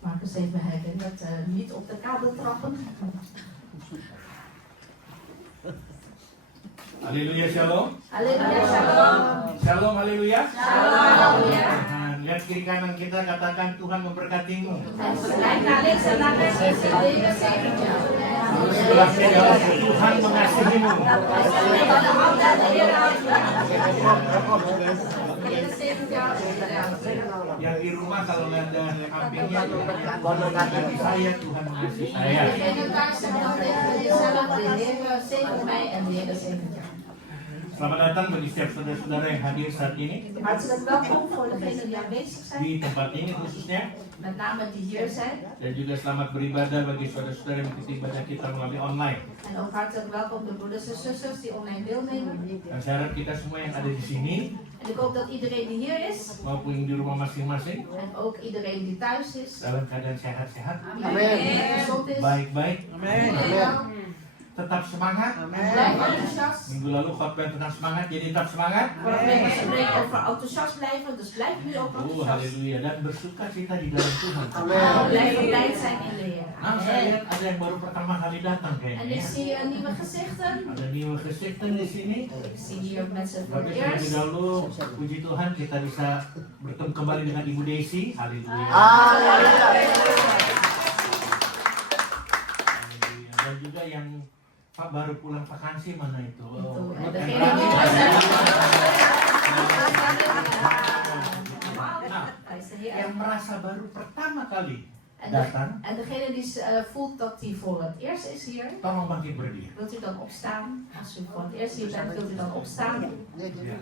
Marcus heeft me herinnerd niet op de kabel trappen. Haleluya, shalom. Haleluya, shalom. Shalom, haleluya. Shalom. Lihat kiri kanan kita, katakan Tuhan memberkatimu. Kijk naar links en naar rechts en zeg Heer zegent jou. Sebelahnya jawab, Tuhan mengasihimu. Yang di rumah kalau nggak ada kambingnya, bagi saya Tuhan mengasihi saya. Selamat datang bagi setiap saudara-saudara yang hadir saat ini. Hartelijk welkom voor degenen die aanwezig zijn. Di tempat ini khususnya. Met name die hier zijn. Dan juga selamat beribadah bagi saudara-saudara yang mengikuti ibadah kita melalui online. En ook hartelijk welkom de broeders en zusters die online deelnemen. Dan saya harap kita semua yang ada di sini, En ik hoop dat iedereen die hier is, maupun yang di rumah masing-masing, en ook iedereen die thuis is, dalam keadaan sehat-sehat, gezond is, baik-baik, tetap semangat. blijf enthousiast. Minggu lalu khotbah tentang semangat, jadi tetap semangat. Vorige week was het over enthousiast blijven, dus blijf nu ook enthousiast. Haleluya, dan bersuka cita di dalam Tuhan. Blijf blij zijn in de Heer. Nah, saya lihat ada yang baru pertama kali datang En kayaknya. ik zie nieuwe gezichten. Ada nieuwe gezichten di sini. Ik zie hier mensen voor Tapi het terlebih eerst. dahulu, puji Tuhan kita bisa bertemu kembali dengan Ibu Desi. Haleluya. Dan juga yang Pak baru pulang vakansi mana itu? Oh, En yang degene die Nah, Prijs de Heer. yang merasa baru pertama kali En datang, degene die voelt dat hij voor het eerst is hier, tolong bangkit berdiri. wilt u dan opstaan? Als u voor het eerst hier bent, wilt u dan opstaan? Ya,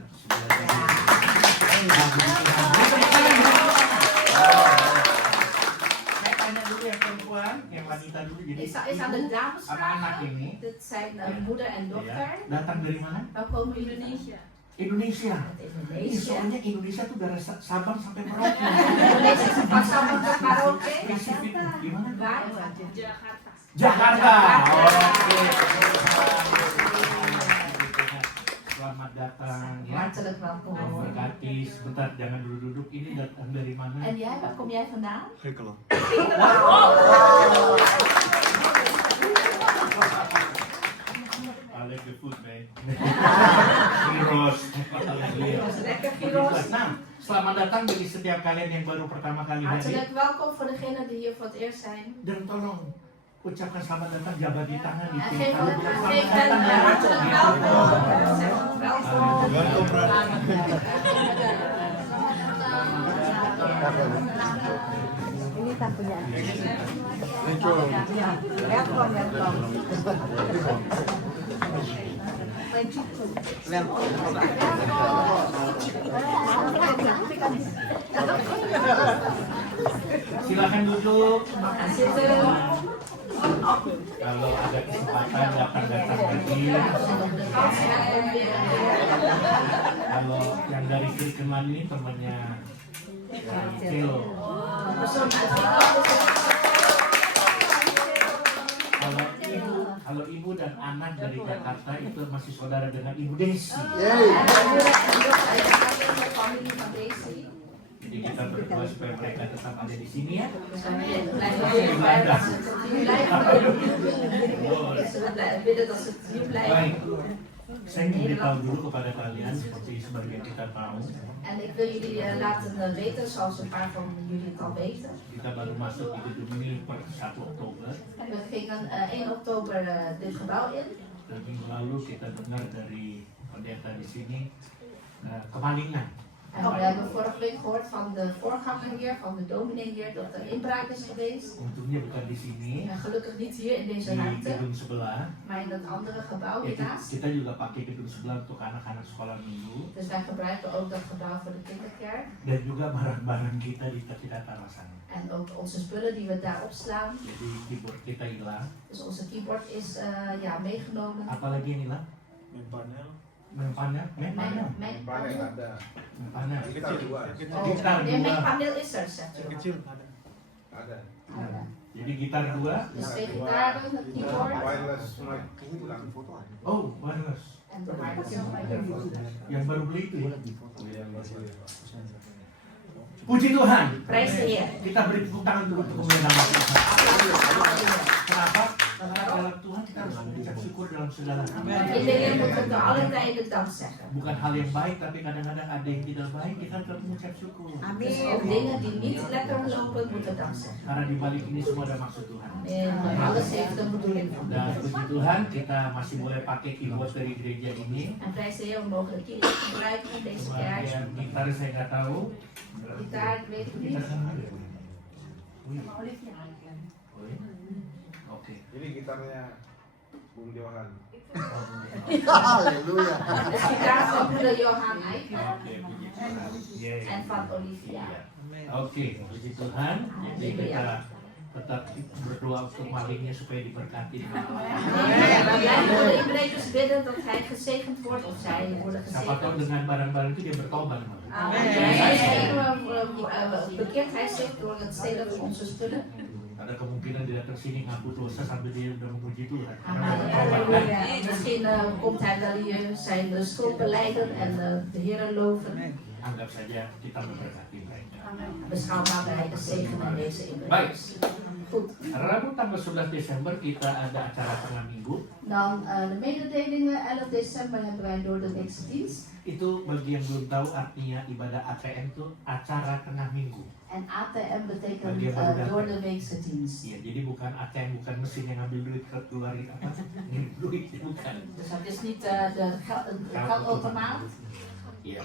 saya tanya dulu yang perempuan, yang wanita dulu. Jadi Ik zal de dames sama anak vragen. ini Dit zijn moeder en dochter. datang dari mana? Waar komen jullie Indonesia? Indonesia. Uit Ini Indonesië. soalnya Indonesia tuh dari Sabang sampai Merauke. Indonesia is pas sampai ke Merauke. Spesifik di mana? Waar? Jakarta. Oke. Selamat datang ya. Hartelijk welkom. Berkati sebentar, jangan duduk-duduk. Ini datang dari mana? En jij, waar kom jij vandaan? Griekenland. I like the food, man. Gyros. Lekker gyros. Nah, selamat datang bagi setiap kalian yang baru pertama kali hadir. Hartelijk welkom voor degenen die hier voor het eerst zijn. Dan tolong ucapkan selamat datang, jabat di tangan di En sini. geef Kalau hen bilang geef selamat hen datang, hartelijk welkom. Zeg welkom. Welkom, Brad. Ini tak punya. Silakan duduk. Zitten. Kalau ada kesempatan datang-datang lagi. Kalau yang dari Kirkeman ini temannya Theo. Persoon uit Griekenland is Kalau ibu dan anak dari Jakarta itu masih saudara dengan Ibu Desi. familie van Daisy. Jadi kita berdoa supaya mereka tetap ada di sini ya. Dus wij blijven bidden dat ze tot hier blijven. Dus we bidden dat ze tot hier blijven. Baik, saya ingin beritahu dulu kepada kalian seperti sebagian kita tahu. En ik wil jullie laten weten, zoals een paar van jullie het al weten. Kita baru masuk di gedung ini per 1 Oktober. We gingen 1 oktober dit gebouw in. Dan minggu lalu kita dengar dari pendeta di sini kemalingan. En we hebben vorige week gehoord van de voorganger hier, van de dominee hier, dat er inbraak is geweest. Untungnya bukan di sini, En gelukkig niet hier in deze di ruimte, gedung sebelah. maar in dat andere gebouw Ya, hiernaast. kita juga pakai gedung sebelah untuk anak-anak sekolah minggu. Dus wij gebruiken ook dat gebouw voor de kinderkerk. Dan juga barang-barang kita kita taruh sana. En ook onze spullen die we daar opslaan. Jadi keyboard kita hilang. Dus onze keyboard is meegenomen. Apalagi yang hilang? Panel. Mempanel? Mijn Panel ada. Mempanel. Gitar dua. Gitar nee, mijn dua. paneel is er, zegt u. Kecil ada. Ada. Ada. Jadi gitar dua. Dus twee gitaren, een keyboard Wireless mic hilang. Oh, wireless. en de microfoon. Yang baru beli itu ya? Puji Tuhan. Prijs de Heer. Kita beri tepuk tangan dulu untuk kemuliaan nama Tuhan. Kenapa? Karena dalam Tuhan kita harus mengucap syukur dalam segala hal. In de Heer moeten we te alle tijden dank zeggen. Bukan hal yang baik, tapi kadang-kadang ada yang tidak baik, kita tetap mengucap syukur. Dus ook dingen die niet lekker lopen, moeten dank zeggen. Karena di balik ini semua ada maksud Tuhan. En alles heeft een bedoeling. Dan puji Tuhan, kita masih boleh pakai keyboard dari gereja ini. En prijs de Heer, we mogen de keyboard gebruiken in deze kerk. Kemudian gitar saya nggak tahu. Gitaar, ik weet het Gitar niet. kan ada. Oh iya. Oh iya? Oke. Ini gitarnya Bung Johan. Haleluya. De gitaar van broeder Johan Eijk Oke, puji Tuhan. Yeah. en van Olivia. Oke, puji Tuhan. Jadi kita tetap berdoa untuk malingnya supaya diberkati. We blijven voor de inbrekers bidden dat hij gezegend wordt of zij worden Siapa tahu gezegend. dengan barang-barang itu dia bertobat. Bekeert hij zich door het stelen van onze spullen. Ada kemungkinan dia datang sini ngaku dosa sambil dia udah memuji Tuhan. Misschien komt hij wel hier zijn schuld belijden en de Heer loven. Anggap saja kita memberkati mereka. Beschouw maar bij de zegen en deze inbrekers. Goed. Rabu tanggal 11 Desember kita ada acara tengah minggu. Dan de mededelingen 11 december hebben wij door de weekse dienst. Itu bagi yang belum tahu artinya ibadah ATM itu acara tengah minggu. En ATM betekent door de weekse dienst. Iya, jadi bukan ATM, bukan mesin yang ngambil duit keluarin apa? Ngirim duit, bukan. Dus dat is niet de geldautomaat. Iya.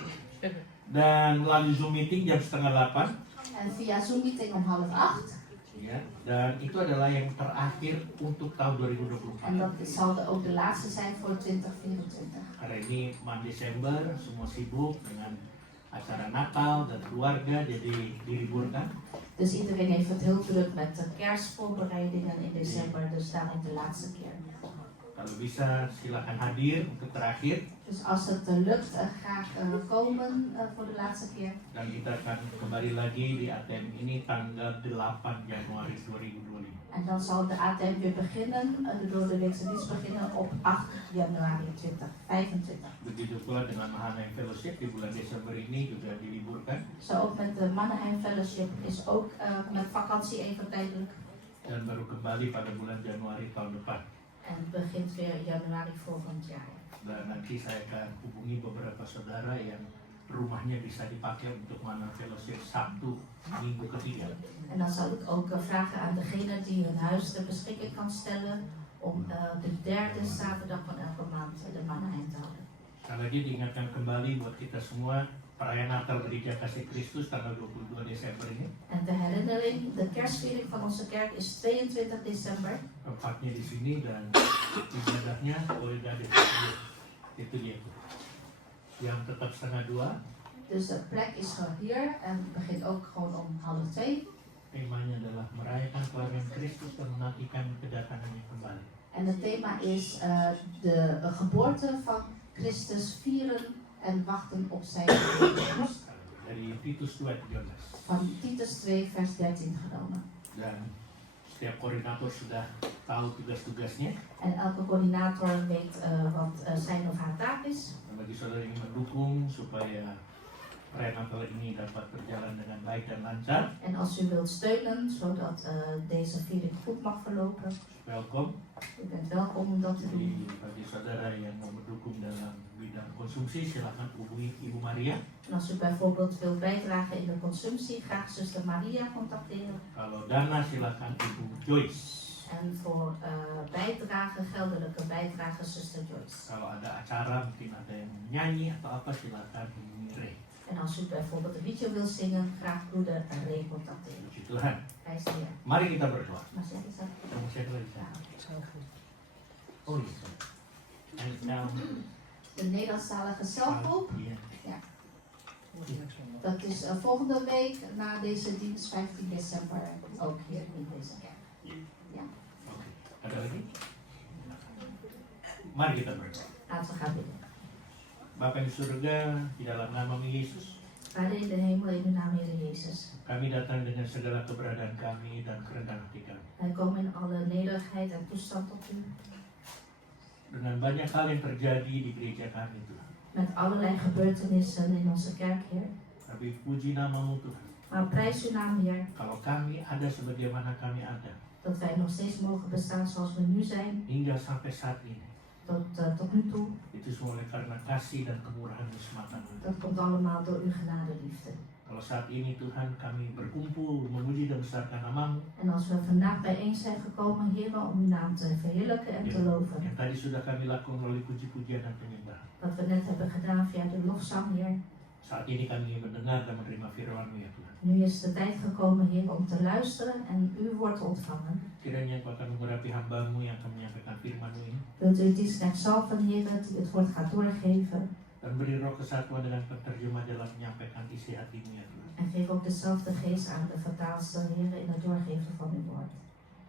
Dan melalui Zoom meeting jam 7:30. En via Zoom meeting om 7:30. Ya, dan itu adalah yang terakhir untuk tahun 2024. En dat zal ook de laatste zijn voor 2024. Karena ini maand Desember, semua sibuk dengan acara Natal dan keluarga, jadi diliburkan. Dus iedereen heeft het heel druk met de kerstvoorbereidingen in december, dus daarom de laatste keer. Kalau bisa silakan hadir untuk terakhir. Dus als het lukt, graag komen voor de laatste keer. Dan kita akan kembali lagi di ATM ini tanggal 8 Januari 2025. En dan zal de ATM weer beginnen, de doordeweekse dienst beginnen op 8 januari 2025. Begitu pula dengan Mahanaim Fellowship di bulan Desember ini juga diliburkan. Zo ook met de Mannheim Fellowship is ook met vakantie even tijdelijk. Dan baru kembali pada bulan Januari tahun depan. En het begint weer januari volgend jaar. Dan nanti saya akan hubungi beberapa saudara yang rumahnya bisa dipakai untuk Mahanaim Fellowship Sabtu minggu ketiga. En dan zal ik ook vragen aan degene die hun huis ter beschikking kan stellen om de derde zaterdag van elke maand de Mannheim te houden. Sekali lagi diingatkan kembali buat kita semua perayaan Natal Gereja Kasih Kristus tanggal 22 Desember ini. En ter herinnering, de kerstviering van onze kerk is 22 december. Tempatnya di sini dan ibadahnya boleh dari itu dia. Yang tetap 1:30. Dus de plek is gewoon hier en het begint ook gewoon om 1:30. Temanya adalah merayakan kelahiran Kristus dan menantikan kedatangannya kembali. En het thema is de geboorte van Christus vieren en wachten op zijn komst. Dari Titus 2:13. Van Titus 2 vers 13 genomen. Dan setiap koordinator sudah tahu tugas-tugasnya. En elke coördinator weet wat zijn of haar taak is. Dan bagi saudara yang mendukung supaya perayaan Natal ini dapat berjalan dengan baik dan lancar, En als u wilt steunen zodat deze viering goed mag verlopen, welkom. u bent welkom om dat te Jadi doen. bagi saudara yang mau mendukung dalam bidang konsumsi, silakan hubungi Ibu Maria. En als u bijvoorbeeld wilt bijdragen in de consumptie, graag zuster Maria contacteren. Kalau dana silakan Ibu Joyce. En voor bijdragen, geldelijke bijdragen, zuster Joyce. Kalau ada acara, mungkin ada yang nyanyi atau apa, silakan hubungi Ray. En als u bijvoorbeeld een liedje wil zingen, graag broeder Ray contacteren. Puji Tuhan. Prijs de Heer. Mari kita berdoa. Maar zeg eens dat. Kamu siapa lagi? Oh iya. En nou, De Nederlandstalige zelfhulp, iya. dat is volgende week na deze dienst, 15 december, ook hier in deze kerk. Ja, Oke. Ada lagi? Mari kita berdoa. laten we gaan bidden. Bapa di surga, di dalam nama Yesus, Vader in de hemel, in de naam Heer Jezus. kami datang dengan segala keberadaan kami dan kerendahan hati kami. Wij komen in alle nederigheid en toestand tot u. Dengan banyak hal yang terjadi di gereja kami Tuhan. Met allerlei gebeurtenissen in onze kerk, Heer. Tapi puji namamu Tuhan. Maar prijs uw naam, Heer, kalau kami ada sebagaimana kami ada dat wij nog steeds mogen bestaan zoals we nu zijn, hingga sampai saat ini. tot nu toe. Itu semua oleh karena kasih dan kemurahan-Mu semata. Dat komt allemaal door uw genade, liefde. Kalau saat ini Tuhan kami berkumpul memuji dan besarkan nama-Mu, En als we vandaag bijeen zijn gekomen, Heer, om uw naam te verheerlijken en te loven, yang tadi sudah kami lakukan melalui puji-pujian dan penyembahan. wat we net hebben gedaan via de lofzang, Heer. Saat ini kami mendengar dan menerima firman-Mu ya Tuhan. Nu is de tijd gekomen, Heer, om te luisteren en uw woord te ontvangen. Kiranya Engkau akan mengurapi hamba-Mu yang akan menyampaikan firman-Mu ini, Wilt u het dienstknecht zalven, Heer, die het woord gaat doorgeven. dan beri roh kesatuan dengan penerjemah dalam menyampaikan isi hati-Mu ya Tuhan. En geef ook dezelfde geest aan de vertaalster, Heer, in het doorgeven van uw woord.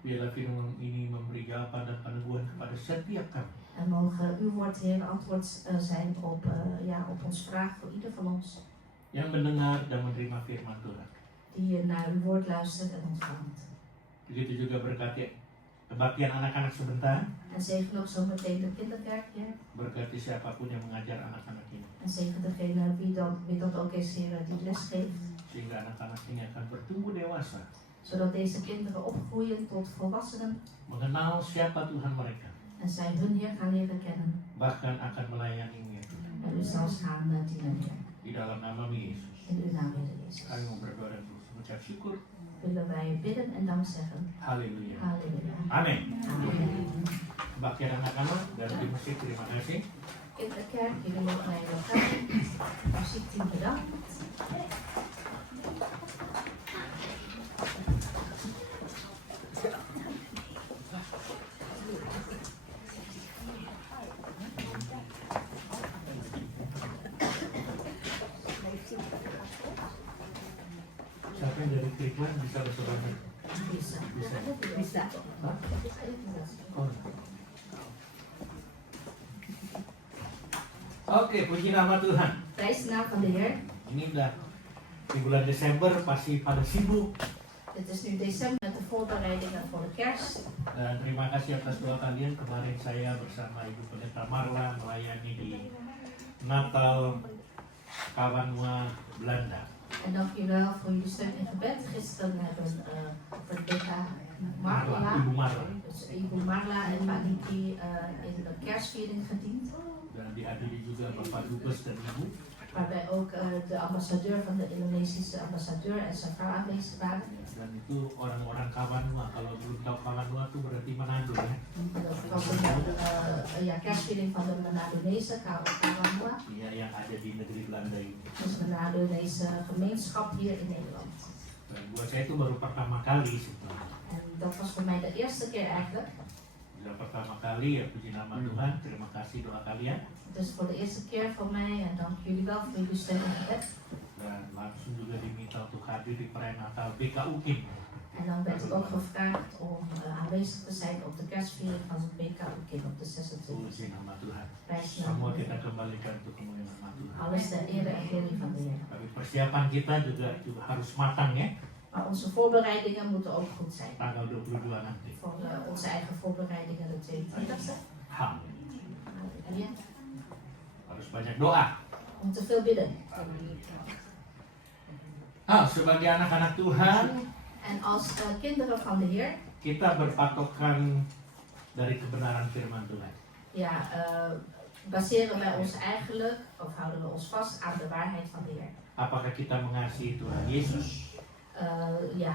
Biarlah firman ini memberi jawaban dan peneguhan kepada setiap kami. En mogen uw woord, Heer, antwoord zijn op ons vraag voor ieder van ons. Yang mendengar dan menerima firman Tuhan. Die naar uw woord luistert en ontvangt. Begitu juga berkati kebaktian anak-anak sebentar. En zegen ook zo meteen de kinderkerk, Heer. Berkati siapapun yang mengajar anak-anak ini. En zegen degene wie dat ook is, Heer, die les geeft. Sehingga anak-anak ini akan bertumbuh dewasa. Zodat deze kinderen opgroeien tot volwassenen. Mengenal siapa Tuhan mereka. En zij hun Heer gaan leren kennen. Bahkan akan melayani-Mu ya Tuhan. En u zelfs gaan dienen, Heer. Di dalam nama-Mu Yesus. In uw naam, Heer Jezus. Kami mau berdoa dan mengucap syukur. Willen wij bidden en dank zeggen. Haleluya. Halleluja. Amin. Amen. Kebaktian anak-anak dan tim musik terima kasih. Kinderkerk, jullie mogen mij nog gaan. Muziekteam bedankt. Siapa yang dari Cleveland bisa bersebanyak? Bisa. Bisa. Oh. Oke, puji nama Tuhan. Prijs de naam van de Heer. Ini udah di bulan Desember pasti pada sibuk. Het is nu december met de voorbereidingen voor de kerst. Dan terima kasih atas doa kalian. Kemarin saya bersama Ibu Pendeta Marla melayani di Natal Kawanua, Belanda. En dank jullie wel voor jullie steun en gebed. Gisteren hebben Pendeta Marla, Ibu Marla. dus Ibu Marla en Pak Niki in de kerstviering gediend. Dan dihadiri juga Bapak Dubes dan Ibu. Waarbij ook de ambassadeur van de Indonesische ambassadeur en zijn vrouw aanwezig waren. Dan itu orang-orang Kawanua. Kalau belum tahu Kawanua itu berarti Manado ya. En dat was een kerstviering van de Manadonese Kawanua. Iya, yang ada di negeri Belanda ini. Dus de Manadonese gemeenschap hier in Nederland. Dan buat saya itu baru pertama kali sebenarnya. En dat was voor mij de eerste keer eigenlijk. Bila pertama kali ya puji nama Tuhan. Terima kasih doa kalian. Dus voor de eerste keer voor mij en dank jullie wel voor jullie steun en gebed. Dan langsung juga diminta untuk hadir di perayaan Natal BKU Kim. En dan werd ik ook gevraagd om aanwezig te zijn op de kerstviering van het BKU Kim op de 26e. Puji nama Tuhan. Prijs de naam Semua van de kita Heer. kembalikan untuk kemuliaan nama Tuhan. Alles de ere en glorie van de Heer. Tapi persiapan kita juga harus matang ya. Maar onze voorbereidingen moeten ook goed zijn. Tanggal 22 nanti. Voor onze eigen voorbereidingen de 22e. Ham. Halleluja. Harus banyak doa. Om te veel bidden. Sebagai anak-anak Tuhan, En als kinderen van de Heer, kita berpatokan dari kebenaran firman Tuhan. ja, baseren wij ons eigenlijk, of houden we ons vast aan de waarheid van de Heer. Apakah kita mengasihi Tuhan Yesus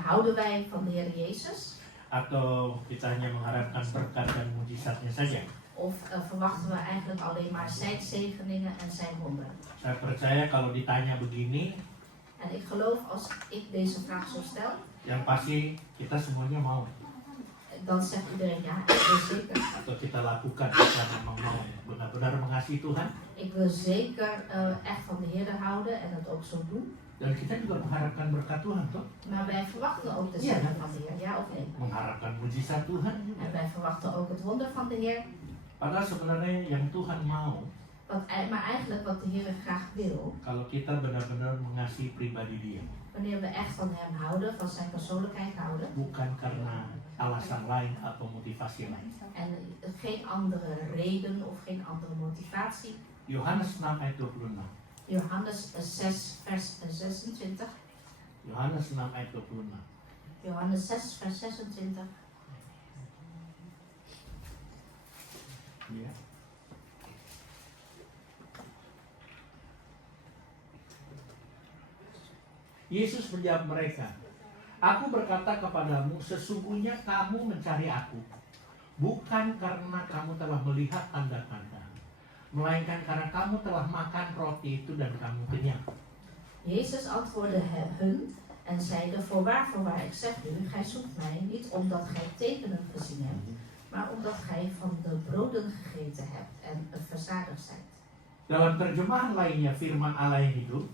Houden wij van de Heer Jezus? atau kita hanya mengharapkan berkat dan mujizatnya saja? Of verwachten we eigenlijk alleen maar zijn zegeningen en zijn wonderen? Saya percaya kalau ditanya begini, En ik geloof als ik deze vraag zo stel, yang pasti kita semuanya mau. dan zegt iedereen ja, ik wil zeker. Atau kita lakukan, kita memang mau benar-benar mengasihi Tuhan. Ik wil zeker echt van de Heer houden en het ook zo doen. Dan kita juga mengharapkan berkat Tuhan, toh? Maar wij verwachten ook de Ja. zegen van de Heer, ja of nee? Mengharapkan mujizat Tuhan juga. En wij verwachten ook het wonder van de Heer. Padahal sebenarnya yang Tuhan mau, Maar eigenlijk wat de Heer graag wil, kalau kita benar-benar mengasihi pribadi Dia, wanneer we echt van Hem houden, van Zijn persoonlijkheid houden, bukan karena alasan lain atau motivasi lain. en geen andere reden of geen andere motivatie. Yohanes 6 ayat 26. Johannes 6 vers 26. Yohanes 6 ayat 26. Johannes 6 vers 26. Ya. Yesus menjawab mereka, "Aku berkata kepadamu, sesungguhnya kamu mencari aku, bukan karena kamu telah melihat tanda-tanda, melainkan karena kamu telah makan roti itu dan kamu kenyang." Jezus antwoordde hun en zeide, voorwaar, ik zeg u, gij zoekt mij niet omdat gij tekenen gezien hebt, maar omdat gij van de broden gegeten hebt en verzadigd zijt. Dalam terjemahan lainnya firman Allah yang hidup,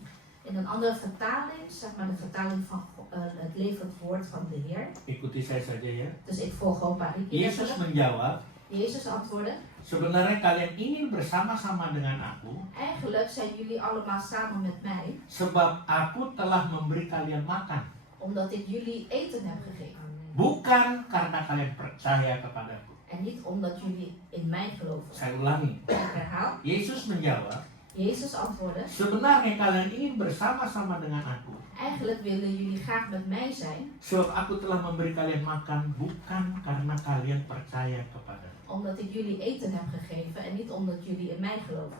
In een andere vertaling, zeg maar de vertaling van het levend woord van de Heer. ikuti saya saja ya. Dus ik volg gewoon Pak Riki. Yesus menjawab, Jezus antwoordde, sebenarnya kalian ingin bersama-sama dengan aku, eigenlijk zijn jullie allemaal samen met mij, sebab aku telah memberi kalian makan. omdat ik jullie eten heb gegeven. Bukan karena kalian percaya kepadaku. En niet omdat jullie in mij geloven. Saya ulangi. Ik herhaal, Yesus menjawab, Jezus antwoordde, sebenarnya kalian ingin bersama-sama dengan aku, eigenlijk willen jullie graag met mij zijn, sebab aku telah memberi kalian makan bukan karena kalian percaya kepadaku. omdat ik jullie eten heb gegeven en niet omdat jullie in mij geloven.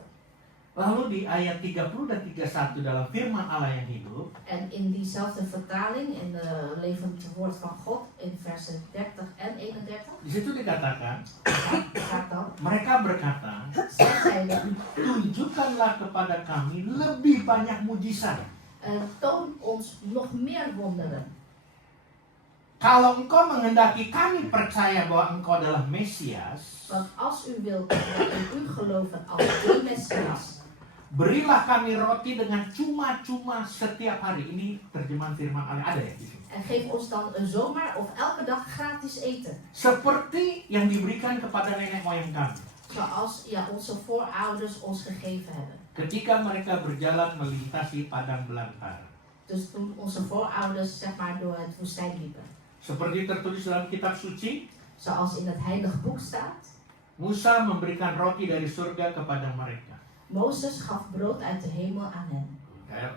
Lalu di ayat 30 dan 31 dalam firman Allah yang hidup, En in diezelfde vertaling, in de levend woord van God, in versen 30 en 31, di situ dikatakan, staat dan, mereka berkata, zij zeiden, tunjukkanlah kepada kami lebih banyak mujizat. toon ons nog meer wonderen. Kalau engkau menghendaki kami percaya bahwa engkau adalah Mesias, Want als u wilt dat wij in u geloven als de Messias, berilah kami roti dengan cuma-cuma setiap hari. Ini terjemahan firman Allah ada ya di sini. en geef ons dan zomaar of elke dag gratis eten. Seperti yang diberikan kepada nenek moyang kami. Zoals onze voorouders ons gegeven hebben. Ketika mereka berjalan melintasi padang belantara. Dus toen onze voorouders zeg maar door het woestijn liepen. Seperti tertulis dalam kitab suci, Zoals in het heilige boek staat. Musa memberikan roti dari surga kepada mereka. Mozes gaf brood uit de hemel aan hen.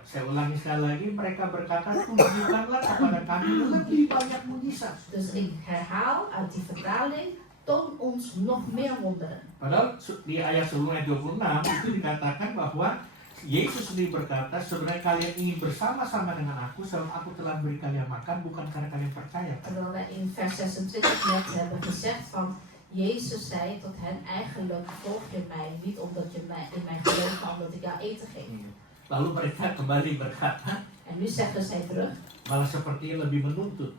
Saya ulangi sekali lagi, mereka berkata, tunjukkanlah kepada kami lebih banyak mujizat. Dus ik herhaal uit die vertaling, toon ons nog meer wonderen. Padahal di ayat sebelum ayat 26 itu dikatakan bahwa Yesus sendiri berkata, sebenarnya kalian ingin bersama-sama dengan aku, sebab aku telah beri kalian makan, bukan karena kalian percaya. Terwijl wij in vers 26 net hebben gezegd van, Jezus zei tot hen, eigenlijk volg je mij niet omdat je in mij gelooft, maar omdat ik jou eten geef. Lalu mereka kembali berkata, En nu zeggen zij terug, malah sepertinya lebih menuntut.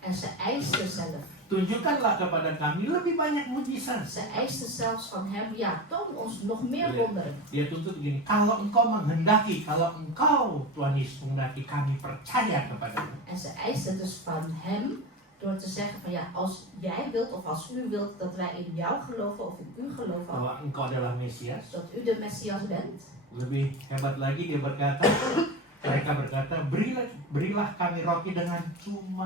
en ze eisten zelf. Tunjukkanlah kepada kami lebih banyak mujizat. Ze eisten zelfs van hem, ja, toon ons nog meer wonderen. Dia tuntut begini, kalau engkau menghendaki, kalau engkau Tuhan Yesus menghendaki, kami percaya kepadamu. En ze eisten dus van hem door te zeggen van ja, als jij wilt of als u wilt dat wij in jou geloven of in u geloven, Bahwa engkau adalah Mesias. dat u de Messias bent. Lebih hebat lagi dia berkata, mereka berkata, berilah kami roti dengan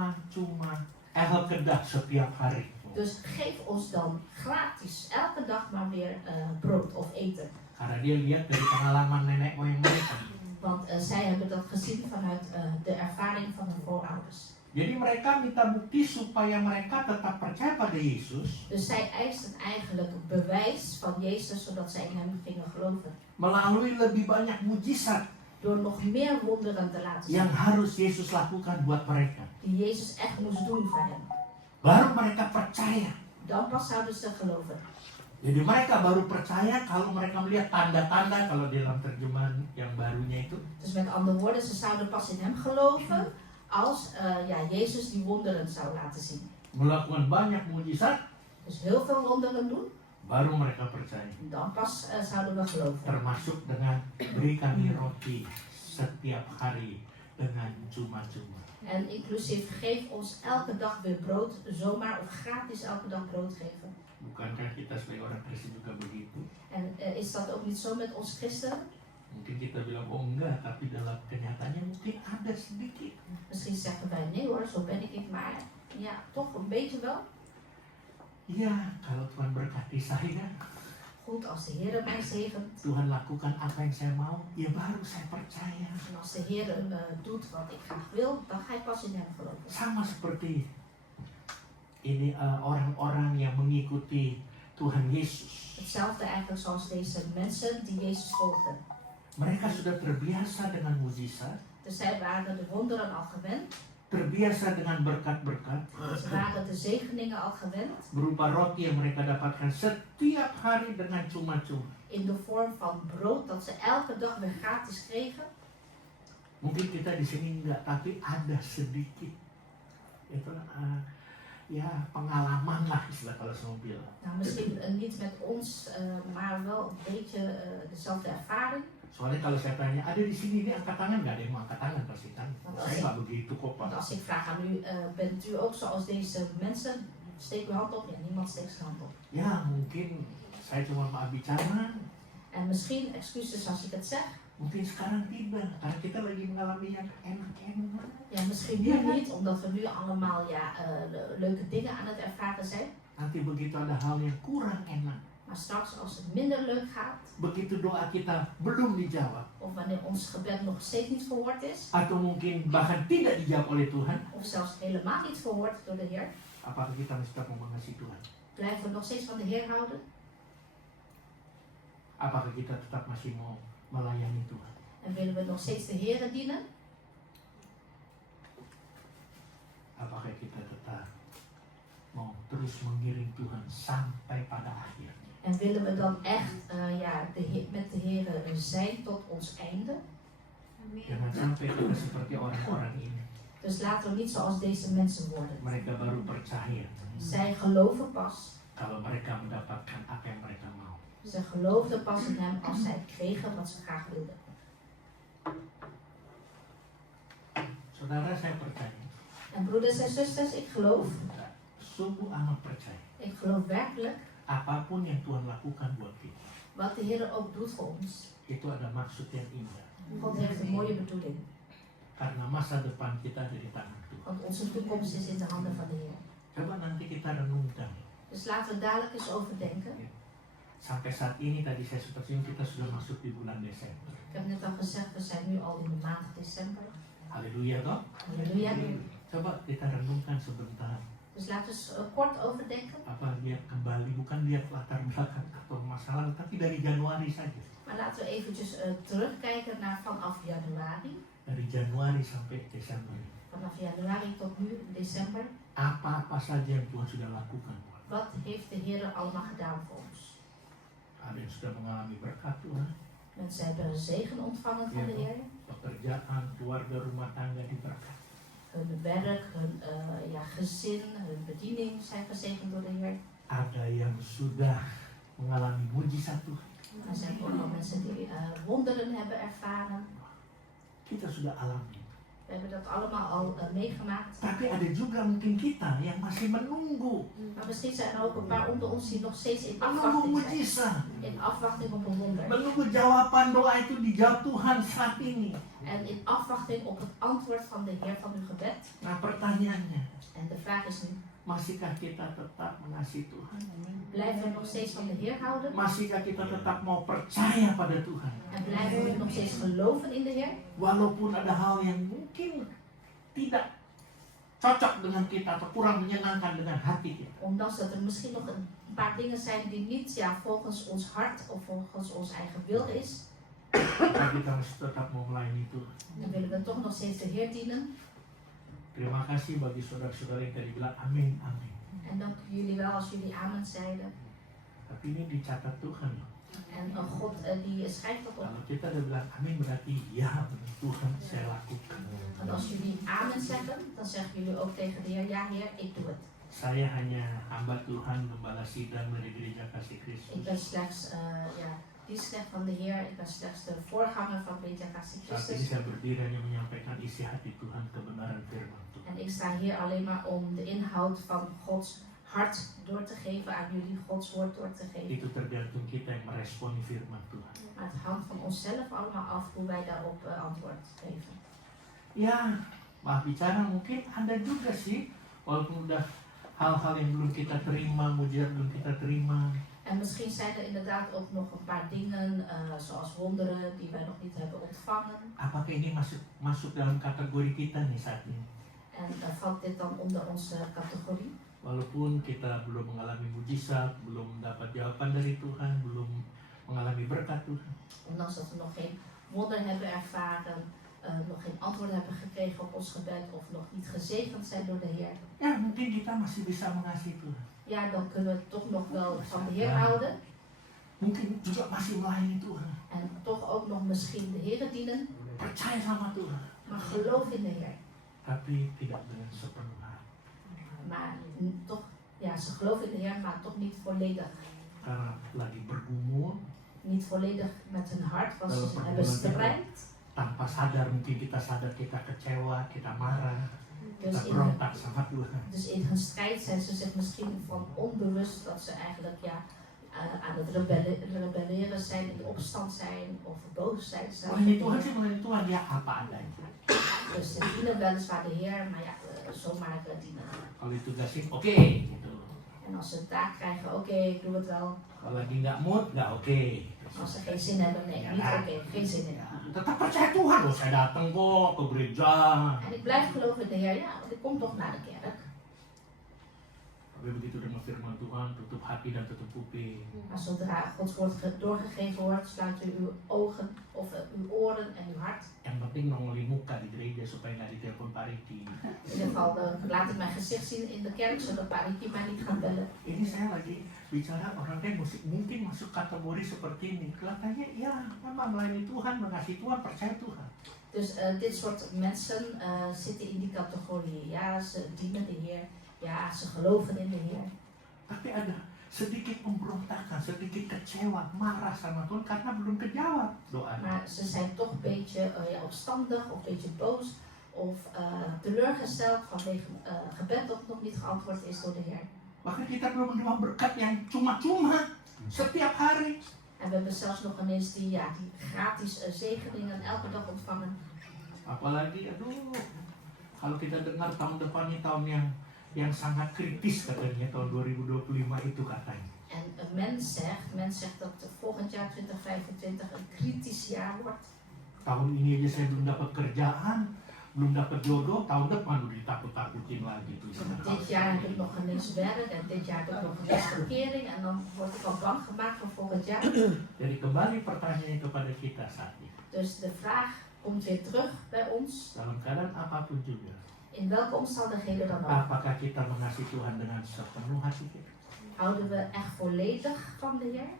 cuma-cuma elke dag setiap hari. Dus geef ons dan gratis elke dag maar weer brood of eten. Karena dia lihat dari pengalaman nenek moyang mereka. Want zij hebben dat gezien vanuit de ervaring van hun voorouders. Jadi mereka minta bukti supaya mereka tetap percaya pada Yesus. Dus zij eisten eigenlijk bewijs van Jezus zodat zij in hem gingen geloven. Melalui lebih banyak mujizat Door nog meer wonderen te laten zien. yang harus Yesus lakukan buat mereka. Die Jezus echt moest doen voor hen. Baru mereka percaya. Dan pas zouden ze geloven. Jadi mereka baru percaya kalau mereka melihat tanda-tanda, kalau di dalam terjemahan yang barunya itu. Dus met andere woorden, ze zouden pas in hem geloven als Jezus die wonderen zou laten zien. Melakukan banyak mujizat, Dus heel veel wonderen doen, baru mereka percaya. dan pas zouden we geloven. Termasuk dengan beri kami roti setiap hari dengan cuma-cuma. En inclusief geef ons elke dag weer brood, zomaar of gratis elke dag brood geven. Bukankah kita sebagai orang Kristen juga begitu? En is dat ook niet zo met ons christenen? Mungkin kita bilang, oh enggak, tapi dalam kenyataannya mungkin ada sedikit. Misschien zeggen wij, nee hoor, zo ben ik niet, maar ja, toch een beetje wel. Iya, kalau Tuhan berkati saya, Goed, als de Heer mij zegent Tuhan lakukan apa yang saya mau, ya baru saya percaya. en als de Heer doet wat ik graag wil, dan ga ik pas in hem geloven. Sama seperti ini orang-orang yang mengikuti Tuhan Yesus. Hetzelfde eigenlijk zoals deze mensen die Jezus volgden. Mereka sudah terbiasa dengan mujizat, Dus zij waren de wonderen al gewend. terbiasa dengan berkat-berkat, Ze waren de zegeningen al gewend. berupa roti yang mereka dapatkan setiap hari dengan cuma-cuma. In de vorm van brood dat ze elke dag weer gratis kregen. Mungkin kita di sini enggak, tapi ada sedikit. Itu ya pengalaman lah istilah kalau saya mau bilang. Nou, misschien niet met ons, maar wel een beetje dezelfde ervaring. Soalnya kalau saya tanya, ada di sini ini angkat tangan, nggak ada yang mau angkat tangan pasti kan? Saya nggak begitu kok Want Pak. als ik vraag aan u, bent u ook zoals deze mensen? Steek uw hand op. Ja, niemand steekt zijn hand op. Ya mungkin saya cuma maaf bicara, En misschien, excuses als ik het zeg. mungkin sekarang tidak, karena kita lagi mengalami yang enak-enak. Ja, misschien nu niet, omdat we nu allemaal leuke dingen aan het ervaren zijn. Nanti begitu ada hal yang kurang enak, Maar straks als het minder leuk gaat, begitu doa kita belum dijawab, of wanneer ons gebed nog steeds niet verhoord is, atau mungkin bahkan tidak dijawab oleh Tuhan, of zelfs helemaal niet verhoord door de Heer, apakah kita masih tetap mau mengasihi Tuhan? blijven we nog steeds van de Heer houden? Apakah kita tetap masih mau melayani Tuhan? En willen we nog steeds de Heer dienen? Apakah kita tetap mau terus mengiring Tuhan sampai pada akhir? En willen we dan echt met de Heer zijn tot ons einde? Jangan sampai kita seperti orang-orang ini. Dus laten we niet zoals deze mensen worden. Mereka baru percaya Zij geloven pas. kalau mereka mendapatkan apa yang mereka mau. Ze geloofden pas in hem als zij kregen wat ze graag wilden. Saudara, saya percaya, En broeders en zusters, ik geloof. sungguh amat percaya, Ik geloof werkelijk. apapun yang Tuhan lakukan buat kita, Wat de Heer ook doet voor ons. itu ada maksud yang indah. God heeft een mooie bedoeling. Karena masa depan kita ada di tangan Tuhan. Want onze toekomst is in de handen van de Heer. Coba nanti kita renungkan. Dus laten we dadelijk eens overdenken. Sampai saat ini tadi saya sempat singgung, kita sudah masuk di bulan Desember. Ik heb net al gezegd, we zijn nu al in de maand december. Haleluya toh. Halleluja. Coba kita renungkan sebentar. Dus laten we eens kort overdenken. Apa lihat kembali, bukan lihat latar belakang atau masalah, tapi dari Januari saja. Maar laten we eventjes terugkijken naar vanaf januari. Dari Januari sampai Desember. Vanaf januari tot nu, december. Apa-apa saja yang Tuhan sudah lakukan. Wat heeft de Heer allemaal gedaan voor ons? Ada yang sudah mengalami berkat Tuhan. Mensen hebben een zegen ontvangen van de Heer. Pekerjaan, keluarga, rumah tangga diberkati. Hun werk, hun gezin, hun bediening zijn gezegend door de Heer. Ada yang sudah mengalami mujizat Tuhan. Er zijn ook nog mensen die wonderen hebben ervaren. Kita sudah alami. We hebben dat allemaal al meegemaakt. Tapi ada juga mungkin kita yang masih menunggu. Maar misschien zijn er ook een paar onder ons die nog steeds in Menunggu afwachting zijn. mujizat. In afwachting op een wonder. Menunggu jawaban doa itu dijawab Tuhan saat ini. En in afwachting op het antwoord van de Heer van uw gebed. Nah pertanyaannya, En de vraag is nu, masihkah kita tetap mengasihi Tuhan? blijven we nog steeds van de Heer houden? Masihkah kita tetap mau percaya pada Tuhan? En blijven we nog steeds geloven in de Heer? Walaupun ada hal yang mungkin tidak cocok dengan kita atau kurang menyenangkan dengan hati kita. Ondanks dat er misschien nog een paar dingen zijn die niet volgens ons hart of volgens ons eigen wil is. Tapi kita masih tetap mau melayani Tuhan. Dan willen we toch nog steeds de Heer dienen. Terima kasih bagi saudara-saudara yang tadi bilang amin, amin. En dank jullie wel als jullie amen zeiden. Tapi ini dicatat Tuhan. En God die schrijft dat op. Kalau kita udah bilang amin berarti ya Tuhan saya lakukan. Want als jullie amen zeggen, dan zeggen jullie ook tegen de Heer, ja Heer, ik doe het. Saya hanya hamba Tuhan, gembala sidang dari Gereja Kasih Kristus. Ik ben slechts diensknecht van de Heer, ik ben slechts de voorganger van Gereja Kasih Saat ini Christus. saya berdiri hanya menyampaikan isi hati Tuhan, kebenaran firman Tuhan. En ik sta hier alleen maar om de inhoud van Gods hart door te geven aan jullie, Gods woord door te geven. Itu tergantung kita yang meresponi firman Tuhan. Maar het hangt van onszelf allemaal af hoe wij daarop antwoord geven. Ya, maaf bicara mungkin ada juga sih, walaupun udah hal-hal yang belum kita terima, mujizat belum kita terima. En misschien zijn er inderdaad ook nog een paar dingen, zoals wonderen, die wij nog niet hebben ontvangen. Apakah ini masuk dalam kategori kita nih saat ini? En valt dit dan onder onze categorie? Walaupun kita belum mengalami mujizat, belum dapat jawaban dari Tuhan, belum mengalami berkat Tuhan. Ondanks dat we nog geen wonder hebben ervaren, nog geen antwoord hebben gekregen op ons gebed of nog niet gezegend zijn door de Heer. Ya mungkin kita masih bisa mengasihi Tuhan. Ja, dan kunnen we toch nog wel van de Heer houden. Mungkin juga masih melayani Tuhan. En toch ook nog misschien de Heer dienen. Percaya sama Tuhan. Maar geloof in de Heer. Tapi tidak dengan sepenuh hati. Maar toch, ja, ze geloven in de Heer, maar toch niet volledig. Karena lagi bergumul, Niet volledig met hun hart, want Dalam ze hebben pergumulan strijd. tanpa sadar mungkin kita sadar kita kecewa, kita marah, kita Dus in, berontak sama Tuhan. dus in hun strijd zijn ze zich misschien van onbewust dat ze eigenlijk aan het rebelleren zijn, in de opstand zijn of boos zijn. Melayani Tuhan sih melayani Tuhan ya apa adanya. Dus ze dienen weliswaar de Heer, maar ja, zomaar dienen. Kalau ditugasin oke gitu. En als ze een taak krijgen, oké, ik doe het wel. Kalau lagi nggak mood nggak oke. Als ze geen zin hebben, nee, niet oké, geen zin in. Tetap percaya Tuhan loh, saya datang kok ke gereja. En ik blijf geloven in de Heer, ja, want ik kom toch naar de kerk. Tapi begitu dengar firman Tuhan, tutup hati dan tutup kuping. Maar zodra Gods woord doorgegeven wordt, sluit u uw ogen of uw oren en uw hart. Yang penting nongolin muka di gereja supaya nggak ditelepon Pak Riki. In ieder geval laat ik mijn gezicht zien in de kerk, zodat Pak Riki mij niet gaat bellen. Ini saya lagi bicara orang yang mungkin masuk kategori seperti ini. Kelihatannya ya memang melayani Tuhan, mengasihi Tuhan, percaya Tuhan. Dus dit soort mensen zitten in die categorie. Ja, ze dienen de Heer. Ja, ze geloven in de Heer. Tapi ada sedikit pemberontakan, sedikit kecewa, marah sama Tuhan karena belum kejawab doa. Maar ze zijn toch een beetje opstandig of een beetje boos of teleurgesteld vanwege gebed dat nog niet geantwoord is door de Heer. Bahkan kita belum menerima berkat yang cuma-cuma setiap hari. En we hebben zelfs nog ineens die gratis zegeningen elke dag ontvangen. Apalagi, aduh, kalau kita dengar tahun depan ini tahun yang sangat kritis katanya, tahun 2025 itu katanya. En men zegt dat volgend jaar 2025 een kritisch jaar wordt. Tahun ini aja saya belum dapat kerjaan, belum dapat jodoh, tahun depan udah ditakut-takutin lagi tuh. Dit jaar heb ik nog ineens werk en dit jaar heb ik nog ineens verkering en dan word ik al bang gemaakt voor volgend jaar. Jadi kembali pertanyaannya kepada kita saat ini. Dus de vraag komt weer terug bij ons, Dalam keadaan apapun juga, in welke omstandigheden dan ook. apakah kita mengasihi Tuhan dengan sepenuh hati kita? Houden we echt volledig van de Heer?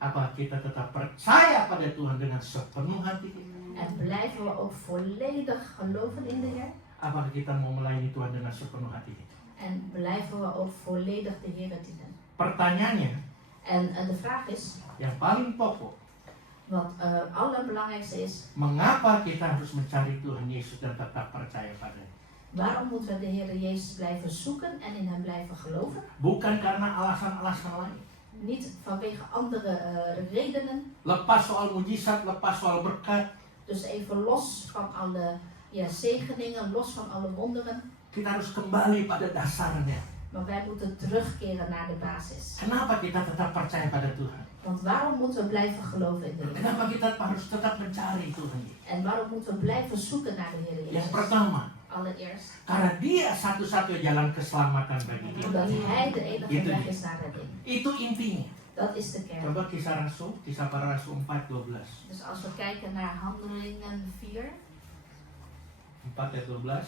Apakah kita tetap percaya pada Tuhan dengan sepenuh hati kita? En blijven we ook volledig geloven in de Heer? Apakah kita mau melayani Tuhan dengan sepenuh hati kita? En blijven we ook volledig de Heer dienen? Pertanyaannya, En de vraag is, yang paling pokok, wat allerbelangrijkste is, mengapa kita harus mencari Tuhan Yesus dan tetap percaya padanya? waarom moeten we de Heer Jezus blijven zoeken en in Hem blijven geloven? Bukan karena alasan-alasan lain. Niet vanwege andere redenen. Lepas soal mujizat, lepas soal berkat, Dus even los van alle zegeningen, los van alle wonderen. kita harus kembali pada dasarnya. Maar wij moeten terugkeren naar de basis. Kenapa kita tetap percaya pada Tuhan? Want waarom moeten we blijven geloven in de Heer? Kenapa kita harus tetap mencari Tuhan? En waarom moeten we blijven zoeken naar de Heer Yang Jezus? pertama, Allereerst, karena Dia satu-satunya jalan keselamatan bagi kita. omdat Hij de enige Itu weg dia. is naar redding. Itu intinya. Dat is de kern. Coba kisah para rasul 4:12. Dus als we kijken naar Handelingen 4, 4 ayat 12.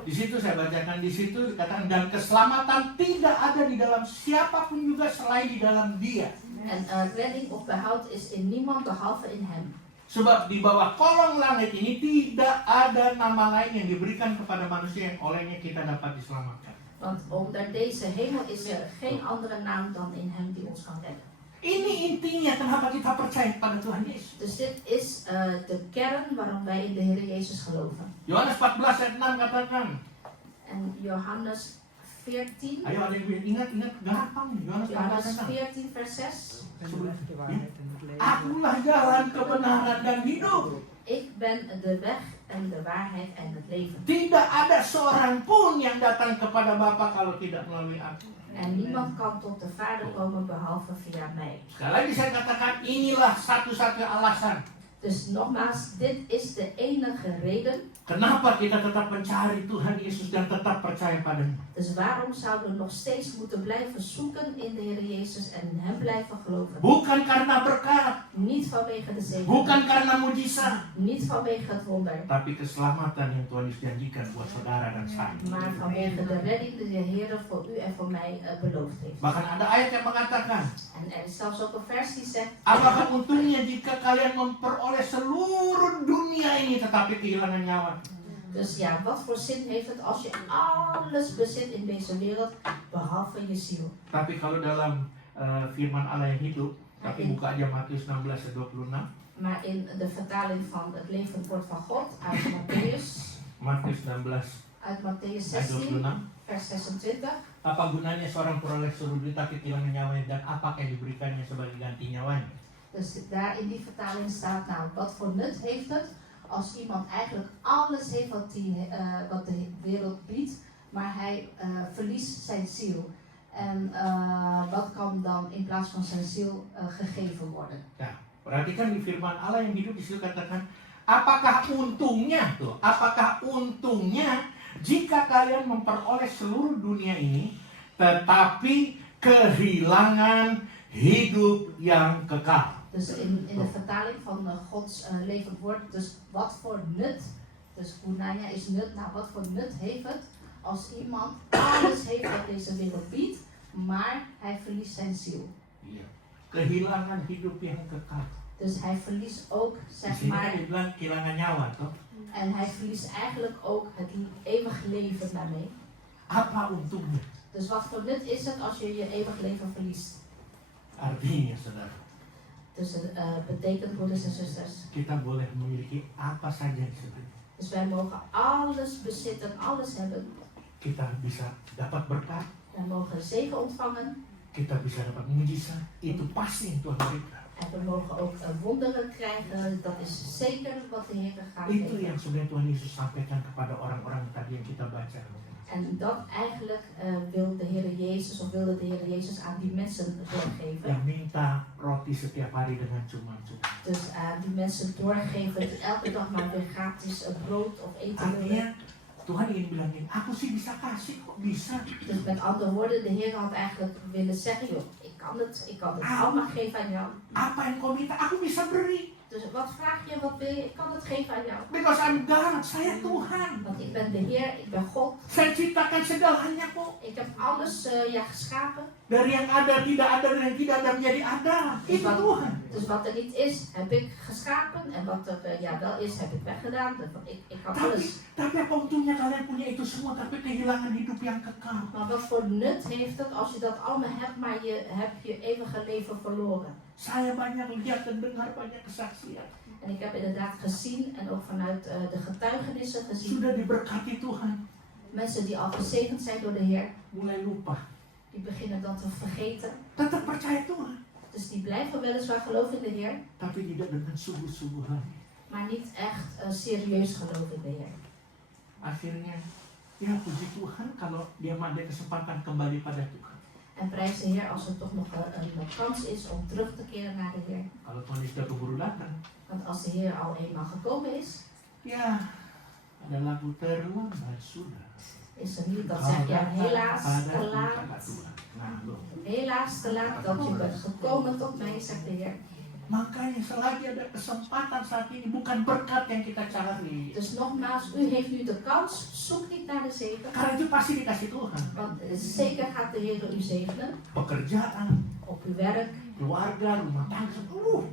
Di situ saya bacakan, di situ dikatakan dan keselamatan tidak ada di dalam siapapun juga selain di dalam Dia. en redding of behoud is in niemand behalve in Hem. Sebab di bawah kolong langit ini tidak ada nama lain yang diberikan kepada manusia yang olehnya kita dapat diselamatkan. Want onder deze hemel is er geen andere naam dan in Hem die ons kan redden. Ini intinya kenapa kita percaya pada Tuhan Yesus. Dus dit is de kern waarom wij in de Heer Jezus geloven. Yohanes 14 ayat 6 katakan. En Johannes 14, Ayo ada yang ingat gampang nih. Yohanes 14 Johannes ayat 14 vers 6. Akulah jalan kebenaran dan hidup. Ik ben de weg en de waarheid en het leven. Tidak ada seorang pun yang datang kepada Bapa kalau tidak melalui aku. En niemand kan tot de Vader komen behalve via mij. Sekali lagi saya katakan, inilah satu-satunya alasan Dus nogmaals, dit is de enige reden. kenapa kita tetap mencari Tuhan Yesus dan tetap percaya padanya. Dus waarom zouden we nog steeds moeten blijven zoeken in de Heer Jezus en in Hem blijven geloven? Bukan karena berkat, Niet vanwege de zegen, bukan karena mujizat, niet vanwege het wonder, tapi keselamatan yang Tuhan Yesus janjikan buat saudara dan saya. maar vanwege de redding die de Heer voor u en voor mij beloofd heeft. Bahkan ada ayat yang mengatakan, En er is zelfs ook een vers die zegt, apakah untungnya jika kalian memperoleh seluruh dunia ini tetapi kehilangan nyawa? dus ja, wat voor zin heeft het als je alles bezit in deze wereld, behalve je ziel. Tapi kalau dalam firman Allah yang hidup, tapi buka aja Matius 16 ayat 26. Maar in de vertaling van het levend woord van God uit Matthäus, Matius 16 uit Matthäus ayat 16, 26. vers 26. Apa gunanya seorang peroleh seluruh dunia tapi kehilangan nyawanya, dan apakah yang diberikannya sebagai ganti nyawanya? Dus daar in die vertaling staat nou, wat voor nut heeft het als iemand eigenlijk alles heeft wat de wereld biedt, maar hij verliest zijn ziel. En wat kan dan in plaats van zijn ziel gegeven worden? Nah, perhatikan di firman Allah yang hidup di situ katakan, apakah untungnya tuh? Apakah untungnya jika kalian memperoleh seluruh dunia ini tetapi kehilangan hidup yang kekal? Dus in de vertaling van Gods levend woord, dus wat voor nut, dus gunanya is nut, nou wat voor nut heeft het als iemand alles heeft wat deze wereld biedt, maar hij verliest zijn ziel. Iya. Kehilangan hidup yang kekal. Dus hij verliest ook, Di zeg sini kan maar, dibilang kehilangan nyawa toh. en hij verliest eigenlijk ook het eeuwige leven daarmee. Apa untungnya? Dus wat voor nut is het als je je eeuwig leven verliest? Artinya saudara, Dus het betekent, broeders en zusters, kita boleh memiliki apa saja di situ. dus wij mogen alles bezitten, alles hebben. Kita bisa dapat berkat, Wij mogen zegen ontvangen kita bisa dapat mujizat. Itu pasti yang Tuhan berikan. en we mogen ook wonderen krijgen. Dat is zeker wat de Heer gaat Itu geven. yang sebenarnya Tuhan Yesus sampaikan kepada orang-orang tadi yang kita baca. En dat eigenlijk wil de Heer Jezus, of wilde de Heer Jezus aan die mensen doorgeven. Yang minta roti setiap hari dengan cuma-cuma. Dus die mensen doorgeven die elke dag maar weer gratis brood of eten willen. Artinya Tuhan ingin bilangin, aku sih bisa kasih kok, bisa. Dus met andere woorden, de Heer had eigenlijk willen zeggen, joh, ik kan het allemaal geven aan jou. Apa yang kau minta, aku bisa beri. Dus wat vraag je, wat wil je? Ik kan het geven aan jou. Because I'm God, saya Tuhan. Want ik ben de Heer, ik ben God. Saya ciptakan segalanya kok. Ik heb alles geschapen. Dari yang ada, tidak ada, dan yang tidak ada menjadi ada. Itu Tuhan. Dus wat er niet is, heb ik geschapen. En wat er wel is, heb ik weggedaan. Ik kan alles. Tapi apa untungnya kalian punya itu semua, tapi kehilangan hidup yang kekal? Maar wat voor nut heeft het als je dat allemaal hebt, maar je hebt je eeuwige leven verloren? Saya banyak lihat dan dengar banyak kesaksian. En ik heb inderdaad gezien, en ook vanuit de getuigenissen gezien, Sudah diberkati Tuhan, mensen die al gezegend zijn door de Heer, mulai lupa. die beginnen dat te vergeten. Tetap percaya Tuhan, Dus die blijven weliswaar geloven in de Heer, tapi tidak dengan sungguh-sungguhan. maar niet echt serieus geloven in de Heer. Akhirnya, ya puji Tuhan kalau dia ada kesempatan kembali pada Tuhan. En prijs de Heer als er toch nog een kans is om terug te keren naar de Heer. Kalau Tuhan sudah keburu datang, Want als de Heer al eenmaal gekomen is, ya ada lagu terlambat sudah. is er niet dat zegt, ja helaas te Kata laat. Tuhan. Nah, loh. Helaas te laat dat je bent gekomen tot mij, zegt de Heer. Makanya selagi ada kesempatan saat ini, bukan berkat yang kita cari. Dus nogmaals, u heeft nu de kans, zoek niet naar de zegen. Karena itu pasti dikasih Tuhan. Want zeker gaat de Heer u zegenen. Pekerjaan, Op uw werk, keluarga, rumah tangga,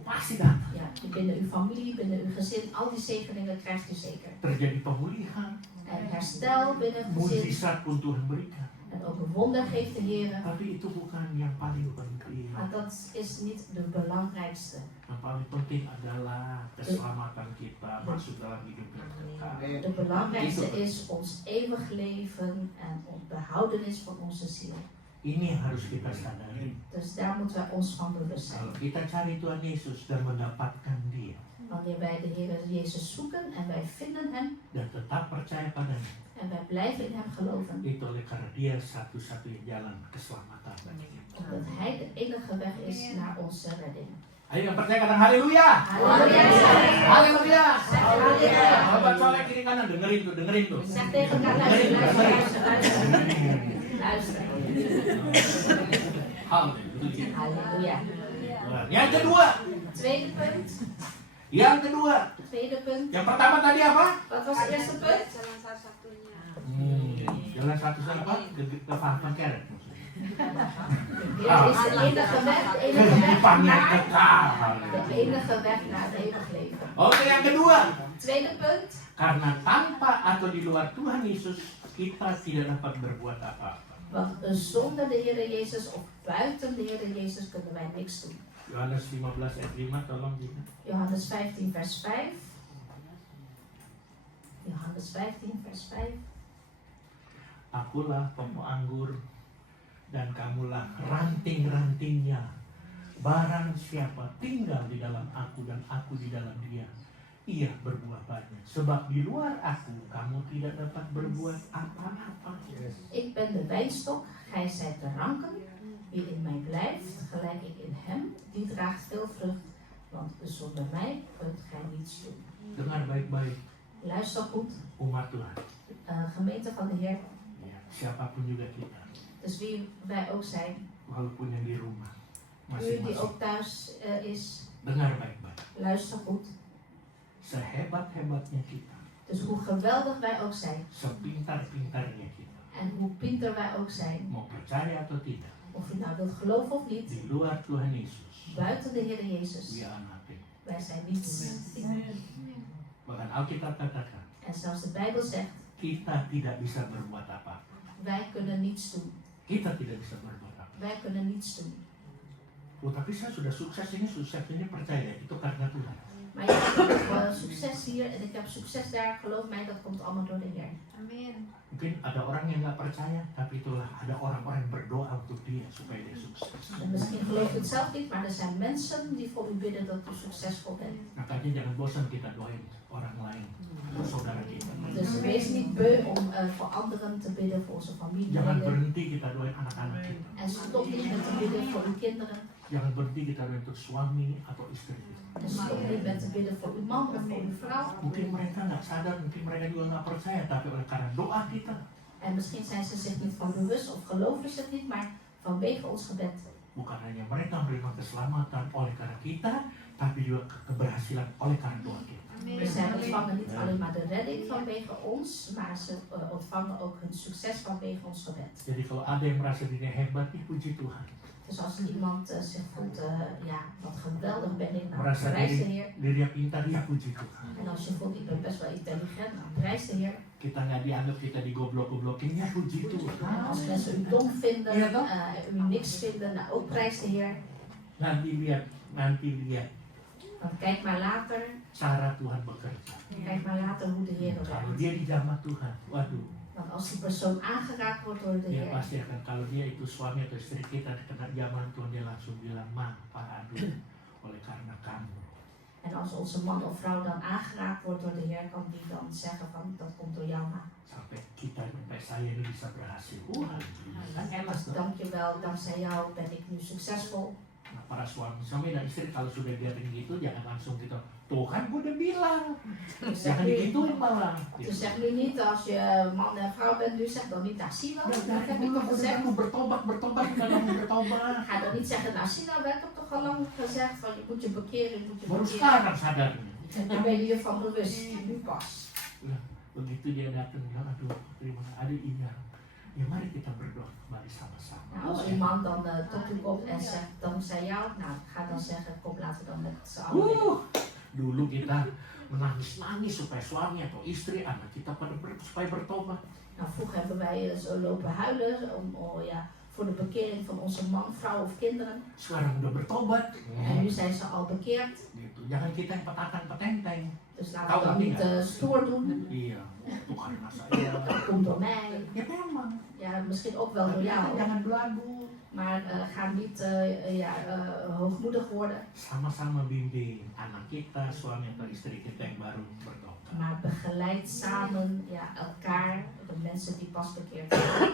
pasti datang. ja, binnen uw familie, binnen uw gezin. Al die zegeningen krijgt u zeker. Terjadi pemulihan, En herstel binnen het gezin. mujizat pun Tuhan berikan. En ook een wonder geeft de Heer. Tapi itu bukan yang paling penting. Maar dat is niet de belangrijkste. Yang paling penting adalah keselamatan kita masuk dalam hidup yang kekal. De belangrijkste is ons eeuwig leven en de behoudenis van onze ziel. Ini yang harus kita sadari. Dus daar moeten wij ons van bewust zijn. Kalau kita cari Tuhan Yesus dan mendapatkan Dia, Wanneer wij de Heer Jezus zoeken en wij vinden hem dan tetap percaya padanya, en wij blijven in hem geloven, itu oleh karena dia satu-satunya jalan keselamatan bagi kita. omdat hij de enige weg is naar onze redding. Ayo yang percaya katakan haleluya. Halleluja! Haleluya. Halleluja! Sahabat soleh kiri kanan dengerin tuh. Zeg tegen elkaar, luister. Luister. Haleluya. Halleluja. Yang kedua, Tweede punt. Tweede punt. Yang pertama tadi apa? Wat was het eerste punt? Jalan satu-satunya. Jalan satu-satunya apa? Kefahaman keren. Dit is de enige weg, de enige weg Kehidupan yang naar, kekal. de enige weg naar het eeuwig leven. Oke, yang kedua. Tweede punt. Karena tanpa atau di luar Tuhan Yesus, kita tidak dapat berbuat apa-apa. Want zonder de Heer Jezus of buiten de Heer Jezus kunnen wij niks doen. Yohanes 15 ayat 5, tolong Gina. Johannes 15 vers 5. Johannes 15 vers 5. Akulah pokok anggur dan kamulah ranting-rantingnya. Barang siapa tinggal di dalam aku dan aku di dalam dia, ia berbuah banyak. Sebab di luar aku, kamu tidak dapat berbuat apa-apa. Ik ben de wijnstok, gij zijt de ranken. Wie in mij blijft, gelijk ik in hem, die draagt veel vrucht. Want zonder mij kunt gij niets doen. Dengar baik-baik, Luister goed, umat Tuhan. gemeente van de Heer. Ya, siapapun juga kita, Dus wie wij ook zijn, walaupun yang di rumah, u die masing-masing. ook thuis is, Dengar baik-baik. luister goed. Sehebat-hebatnya kita, Dus hoe geweldig wij ook zijn sepintar-pintarnya kita, en hoe pinter wij ook zijn, mau percaya atau tidak, of je nou wilt geloven of niet, di luar Tuhan Yesus, buiten de Heer Jezus, dia nothing. wij zijn niets. Bahkan Alkitab katakan, En zelfs de Bijbel zegt, kita tidak bisa berbuat apa-apa. wij kunnen niets doen. Kita tidak bisa berbuat apa. Wij kunnen niets doen. Oh, tapi saya sudah sukses ini percaya itu karena Tuhan. Maar je hebt succes hier en ik heb succes daar. Geloof mij, dat komt allemaal door de Heer. Amin. Mungkin ada orang yang nggak percaya, tapi itulah ada orang-orang yang berdoa untuk dia supaya dia sukses. En misschien geloof je het zelf niet, maar er zijn mensen die voor u bidden dat u succesvol bent. Makanya jangan bosan kita doain orang lain, saudara kita. Dus wees niet beu om voor anderen te bidden, voor onze Jangan familieleden. berhenti kita doain anak-anak kita. En stop niet met te bidden voor uw kinderen. Jangan berhenti kita doain untuk suami atau istri kita. En stop niet met te bidden voor uw man of voor uw vrouw. Mungkin mereka nggak sadar, mungkin mereka juga nggak percaya, tapi oleh karena doa kita, En misschien zijn ze zich niet van bewust of geloven ze het niet, maar vanwege ons gebed. bukan hanya mereka menerima keselamatan oleh karena kita, tapi juga keberhasilan oleh karena doa kita. Amin. Zij ontvangen niet alleen maar de redding vanwege ons, maar ze ontvangen ook hun succes vanwege ons gebed. Jadi kalau ada yang merasa dirinya hebat, puji Tuhan. Dus als iemand zich voelt, ja, wat geweldig ben ik, nou, Merasa prijs de Heer. dirinya pintar, ya puji Tuhan. En als je voelt, ik ben best wel intelligent, nou, prijs de Heer. Kita nggak dianggap kita digoblok-goblokin, ya puji En Tuhan. als mensen u dom vinden, Ja, toch? u niks vinden, nou, ook prijs de Heer. Nanti lihat Want kijk maar later, cara Tuhan bekerja. kijk maar later hoe de Heer Kalau werkt. dia dijamah Tuhan, waduh, Want als die persoon aangeraakt wordt door de dia Heer, pasti akan, kalau dia itu suami atau istri kita kena jamahan Tuhan, dia langsung bilang, Ma, Pak aduh, oleh karena kamu. en als onze man of vrouw dan aangeraakt wordt door de Heer, kan die dan zeggen van, dat komt door jou, ma. Sampai kita, sampai saya ini bisa berhasil. Wah, kan enak Dus tuh. dankjewel, dankzij jou ben ik nu succesvol. Nah, para suami dan istri kalau sudah lihat gitu, jangan langsung gitu, Tuhan gue udah bilang, Dus zeg jangan nu, digituin malah. dus zeg nu niet als je man en vrouw bent, nu zeg dan niet, nou zie je wel, dat heb ik toch gezegd. Kamu bertobat, kamu bertobat. Ga dan niet zeggen, nou zie nou, ik heb toch al lang gezegd, van je moet je bekeren, je moet je Baru bekeren. sekarang sadarnya. En dan ben je ervan bewust, nu pas. Begitu dia datang, bilang, aduh, terima kasih, ada iya. Ya mari kita berdoa kembali sama-sama. Nou, als uw man dan tot u komt en zegt, dankzij jou, nou, ga dan zeggen, kom laten we dan met z'n allen bidden. Dulu kita menangis-nangis supaya suami atau istri anak kita supaya bertobat. Nou, vroeger hebben wij zo lopen huilen, om, ja, voor de bekering van onze man, vrouw of kinderen. Sekarang udah bertobat. En nu zijn ze al bekeerd. Gitu. Jangan kita yang petantang-petenteng. Dus Tahu laten we nggak dat niet nggak? stoer doen. Iya, itu karena saya. Dat komt door mij. Ya memang. Ja, misschien ook wel door Tapi jou. kita jangan belagu. Maar ga niet hoogmoedig worden. Sama-sama bimbing anak kita, suami atau istri kita yang baru bertobat. Maar begeleid samen elkaar, de mensen die pas bekeerd zijn.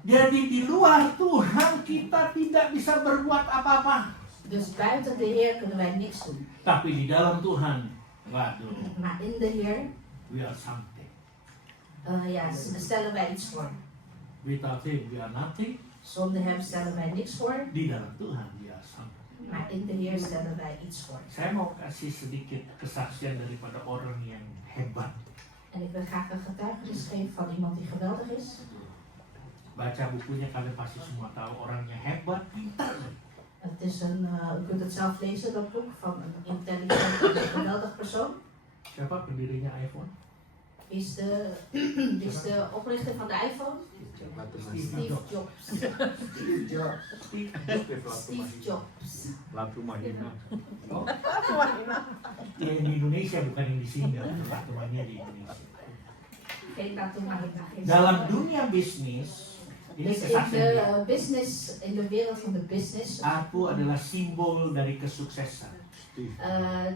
Jadi di luar Tuhan kita tidak bisa berbuat apa-apa. Dus buiten de Heer kunnen wij niks doen. Tapi di dalam Tuhan, waduh, Maar in de Heer we are something. stellen wij iets voor. Without Him, we are nothing. Zonder Hem stellen wij niks voor. Di dalam Tuhan, we are something. Maar in de Heer stellen wij iets voor. Saya mau kasih sedikit kesaksian daripada orang yang hebat. En ik wil graag een getuigenis geven van iemand die geweldig is. Baca bukunya kalian pasti semua tahu orangnya hebat, pintar. Het is u kunt het zelf lezen, dat boek van een intelligent en geweldig persoon. Siapa pendirinya iPhone? Is de oprichter van de iPhone? Steve Jobs. Steve Jobs. Lampu mahina. Oh, yang di Indonesia bukan yang di sini, temannya di Indonesia. Geen tattoo, maar geen Dalam dunia bisnis, ini Dus in kesaksian dia. de business, in de wereld van de business, Aku adalah simbol dari kesuksesan.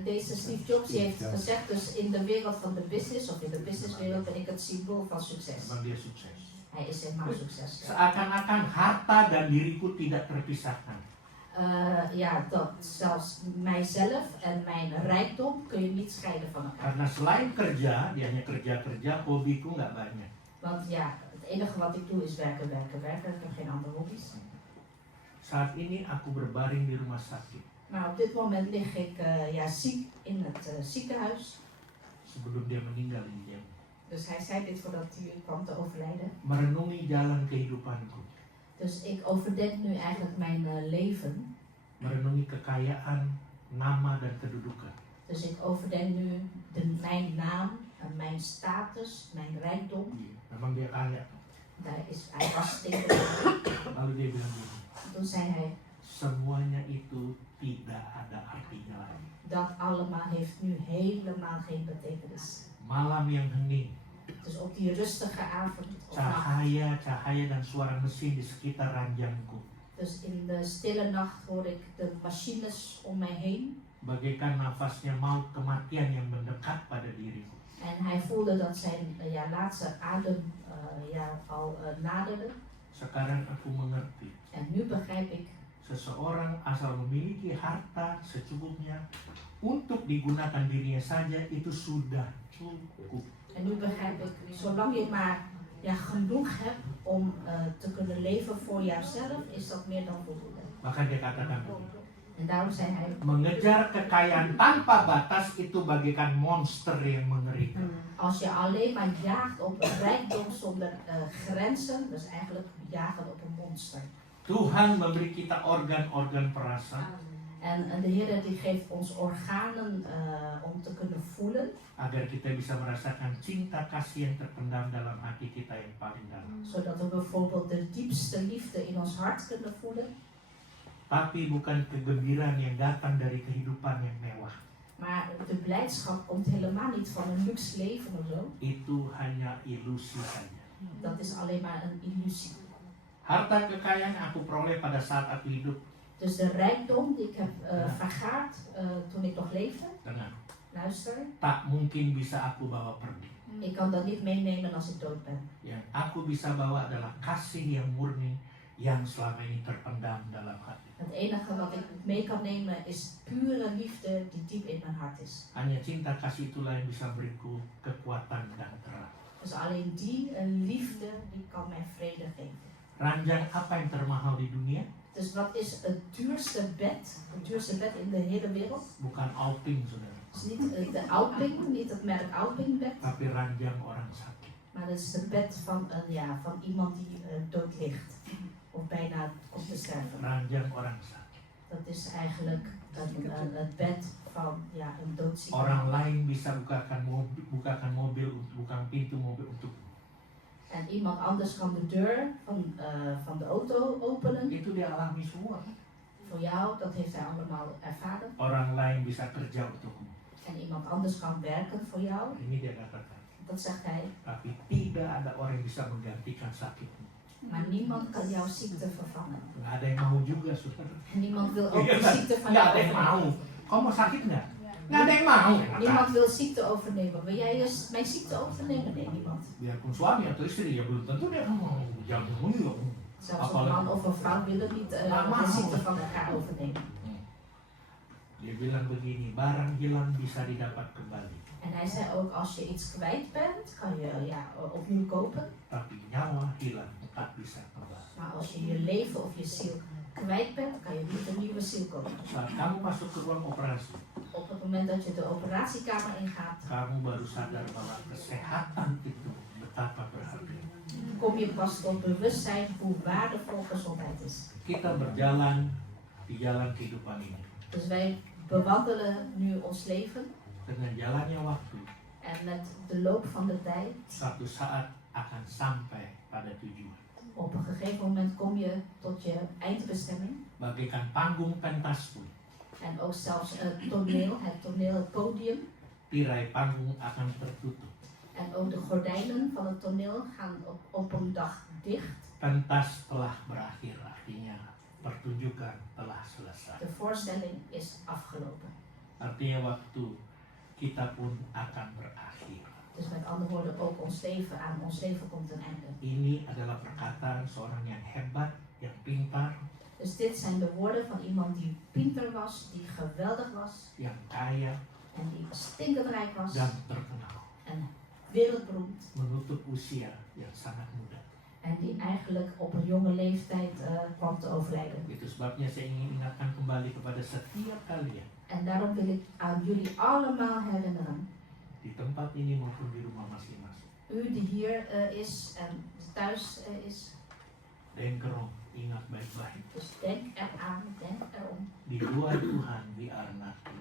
deze Steve Jobs die heeft gezegd, dus in de wereld van de business, of in de businesswereld ben ik het symbool van succes. Memang dia sukses. Hij is helemaal succes. Seakan-akan harta dan diriku tidak terpisahkan. Dat zelfs mijzelf en mijn rijkdom kun je niet scheiden van elkaar. Karena selain kerja, dia hanya kerja-kerja, hobiku nggak banyak. Want het enige wat ik doe is werken, werken, werken. Ik heb geen andere hobby's. Saat ini aku berbaring di rumah sakit. Maar op dit moment lig ik ziek in het ziekenhuis. Sebelum dia meninggal ini dia. Dus hij zei dit voordat hij kwam te overlijden. Merenungi jalan kehidupanku. Dus ik overdenk nu eigenlijk mijn leven. Merenungi kekayaan, nama dan kedudukan. Dus ik overdenk nu mijn naam, mijn status, mijn rijkdom. Memang dia kaya. Hij was tegen. Lalu dia bilang gini, Toen zei hij, semuanya itu tidak ada artinya lagi. dat allemaal heeft nu helemaal geen betekenis. Malam yang hening, Dus op die rustige avond of nacht, cahaya dan suara mesin di sekitar ranjangku. dus in de stille nacht hoor ik de machines om mij heen. Bagaikan nafasnya maut kematian yang mendekat pada diriku. En hij voelde dat zijn laatste adem al naderde. Sekarang aku mengerti. En nu begrijp ik, Seseorang asal memiliki harta secukupnya untuk digunakan dirinya saja itu sudah cukup. en nu begrijp ik, zolang je maar genoeg hebt om te kunnen leven voor jouzelf, is dat meer dan voldoende. Bahkan dia katakan begini, En daarom zei hij, mengejar kekayaan tanpa batas itu bagaikan monster yang mengerikan. als je alleen maar jaagt op een rijkdom zonder grenzen, dus eigenlijk jagen op een monster. Tuhan memberi kita organ-organ perasa En de Heer die geeft ons organen om te kunnen voelen, agar kita bisa merasakan cinta kasih yang terpendam dalam hati kita yang paling dalam. zodat we bijvoorbeeld de diepste liefde in ons hart kunnen voelen. Tapi bukan kegembiraan yang datang dari kehidupan yang mewah. Maar de blijdschap komt helemaal niet van een luxe leven of zo. Itu hanya ilusi saja. Dat is alleen maar een illusie. Harta kekayaan yang aku peroleh pada saat aku hidup, Dus de rijkdom die ik heb vergaard toen ik nog leefde, dengar, luister, tak mungkin bisa aku bawa pergi. ik kan dat niet meenemen als ik dood ben. Yang aku bisa bawa adalah kasih yang murni yang selama ini terpendam dalam hati. Het enige wat ik mee kan nemen is pure liefde die diep in mijn hart is. Hanya cinta kasih itulah yang bisa beriku kekuatan dan terang. Dus alleen die liefde die kan mij vrede geven. Ranjang apa yang termahal di dunia? Dus wat is het duurste bed in de hele wereld? Bukan Alping, saudara. Het is niet de Alping, niet het merk Alping bed, Tapi ranjang orang sakit. maar het is het bed van iemand die dood ligt. Of bijna komt te sterven. Ranjang orang sakit. Dat is eigenlijk het bed van een doodzieke. Orang lain bisa bukakan mobil, bukakan pintu mobil untuk En iemand anders kan de deur van de auto openen. Itu dia alami semua. Voor jou, dat heeft hij allemaal ervaren. Orang lain bisa kerja untukmu. En iemand anders kan werken voor jou. Ini dia katakan. Dat zegt hij. Tapi tidak ada orang yang bisa menggantikan sakitmu. Maar niemand kan jouw ziekte vervangen. Nggak ada yang mau juga, saudara. En niemand wil ook de ziekte van Nggak jou ada yang mau. overnemen. Kamu mau sakit nggak? Nggak ada yang mau. Niemand wil ziekte overnemen. Wil jij mijn ziekte overnemen? Nee, niemand. Biarpun suami atau istri ya belum tentu dia mau. Jangan mau. Zelfs een man of een vrouw willen niet de ziekte van elkaar overnemen. Dia bilang begini, barang hilang bisa didapat kembali. En hij zei ook, als je iets kwijt bent, kan je opnieuw kopen. Tapi nyawa hilang tak bisa kembali. Maar als je je leven of je ziel kwijt bent, kan je niet een nieuwe ziel kopen. Saat kamu masuk ke ruang operasi, Op het moment dat je de operatiekamer ingaat, kamu baru sadar bahwa kesehatan itu betapa berharga. kom je pas tot bewustzijn hoe waardevol gezondheid is. Kita berjalan di jalan kehidupan ini. Dus wij bewandelen nu ons leven Dengan jalannya waktu, en met de loop van de tijd, suatu saat akan sampai pada tujuan. op een gegeven moment kom je tot je eindbestemming. Bagaikan panggung pentas pun, En ook zelfs het toneel, het podium. tirai panggung akan tertutup. En ook de gordijnen van het toneel gaan op een dag dicht. Pentas telah berakhir, artinya pertunjukan telah selesai. De voorstelling is afgelopen. Artinya waktu kita pun akan berakhir. Dus met andere woorden, ook aan ons leven komt een einde. Ini adalah perkataan seorang yang hebat, yang pintar, Dus dit zijn de woorden van iemand die pinter was, die geweldig was yang kaya, en die stinkend rijk was dan terkenal. en wereldberoemd. Menutup usia yang sangat muda. En die eigenlijk op een jonge leeftijd kwam te overlijden. Itu sebabnya saya ingin ingatkan kembali kepada setiap kalian En daarom wil ik aan jullie allemaal herinneren. di tempat ini maupun di rumah masing-masing. U die hier is en thuis is. Denk erom, ingat baik-baik. Dus denk eraan, denk erom. Di luar Tuhan we are nothing.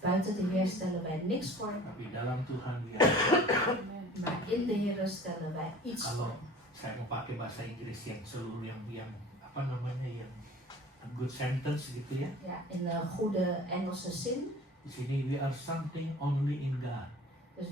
Buiten de Heer stellen wij niks voor. Tapi dalam Tuhan we are nothing. Maar in de Heer stellen wij iets voor. Kalau saya mau pakai bahasa Inggris yang seluruh yang apa namanya yang good sentence gitu ya. Ja, in een goede Engelse zin. Di sini we are something only in God. Dus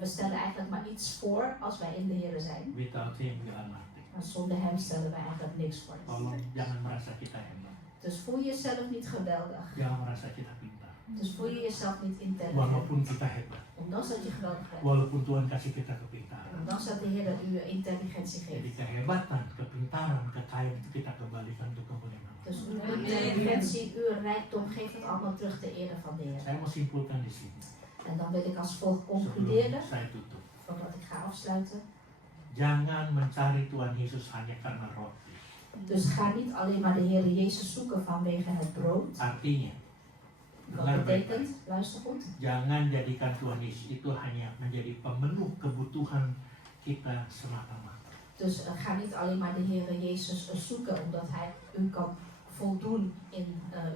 we stellen eigenlijk maar iets voor als wij in de Heer zijn. Without Him we are nothing. Maar zonder Hem stellen wij eigenlijk niks voor. Tolong jangan merasa kita hebat. Dus voel je jezelf niet geweldig. Jangan merasa kita pintar. Dus voel je jezelf niet intelligent. Walaupun kita hebat. Ondanks dat je geweldig bent. Walaupun Tuhan kasih kita kepintaran. Ondanks dat de Heer u intelligentie Jadi geeft. kehebatan, kepintaran, kekayaan itu kita kembalikan untuk kemuliaan Allah. Dus uw intelligentie, uw rijkdom, geeft het allemaal terug te ere van de Heer. Saya mau simpulkan di sini. En dan wil ik als volgt Sebelum concluderen, saya tutup. voordat ik ga afsluiten. Jangan mencari Tuhan Yesus hanya karena roti. Dus ga niet alleen maar de Heer Jezus zoeken vanwege het brood. Artinya, Wat dengar betekent, baik-baik. luister goed, Jangan jadikan Tuhan Yesus itu hanya menjadi pemenuh kebutuhan kita semata-mata. dus ga niet alleen maar de Heer Jezus zoeken omdat Hij u kan voldoen in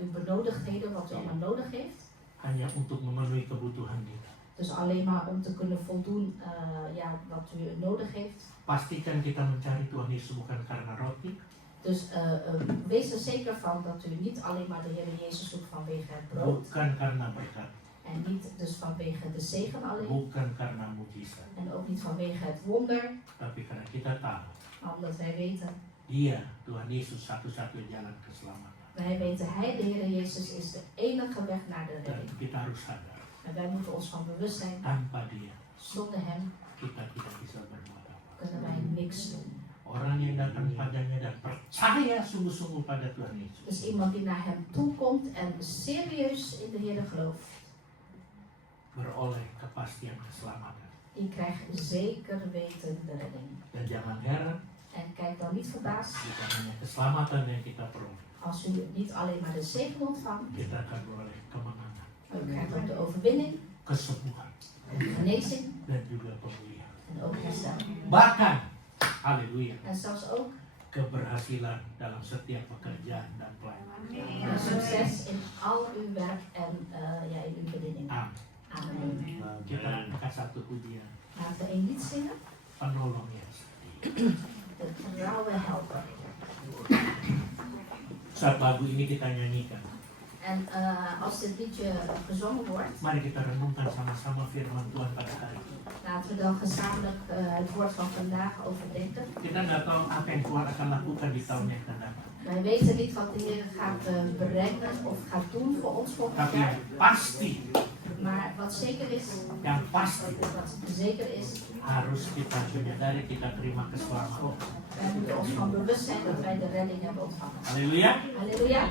uw benodigdheden, wat u allemaal nodig heeft. Hanya untuk memenuhi kebutuhan kita. Dus alleen maar om te kunnen voldoen wat u nodig heeft. Pastikan kita mencari Tuhan Yesus bukan karena roti, Dus wees er zeker van dat u niet alleen maar de Heer Jezus zoekt vanwege het brood. bukan karena berkat, En niet dus vanwege de zegen alleen. bukan karena mujizat, En ook niet vanwege het wonder. tapi karena kita tahu Maar omdat wij weten, Dia, Tuhan Yesus, satu-satunya jalan keselamatan. wij weten Hij, de Heer Jezus, is de enige weg naar de Dan redding. kita harus sadar, En wij moeten ons van bewust zijn, tanpa Dia zonder Hem kita tidak bisa berbuat apa. kunnen wij niks doen. Orang yang datang padanya dan percaya sungguh-sungguh pada Tuhan Yesus, Dus iemand die naar Hem toe komt en serieus in de Heer gelooft, beroleh kepastian keselamatan. die krijgt zeker weten de redding. Dan jangan heran, En kijk dan niet verbaasd, bukan hanya keselamatan yang kita peroleh, als u niet alleen maar de zegen ontvangt, kita akan beroleh kemenangan, maar u krijgt ook de overwinning, kesembuhan, genezing dan juga pemulihan. en ook herstel. Bahkan, haleluya, En zelfs ook keberhasilan dalam setiap pekerjaan dan pelayanan. succes in al uw werk en in uw bediening. Amin. Amen. Kita angkat satu pujian, Laten we een lied zingen. penolong yang setia. De trouwe helper. Saat lagu ini kita nyanyikan, En als dit liedje gezongen wordt, mari kita renungkan sama-sama firman Tuhan pada hari ini. laten we dan gezamenlijk het woord van vandaag overdenken. Kita nggak tahu apa yang Tuhan akan lakukan di tahun yang akan datang. Wij weten niet wat de Heer gaat brengen of gaat doen voor ons volgend Tapi jaar. yang pasti, Maar wat zeker is, wat zeker is, harus kita menyadari kita terima keselamatan. wij moeten ons van bewust zijn dat wij de redding hebben ontvangen. Haleluya. Halleluja.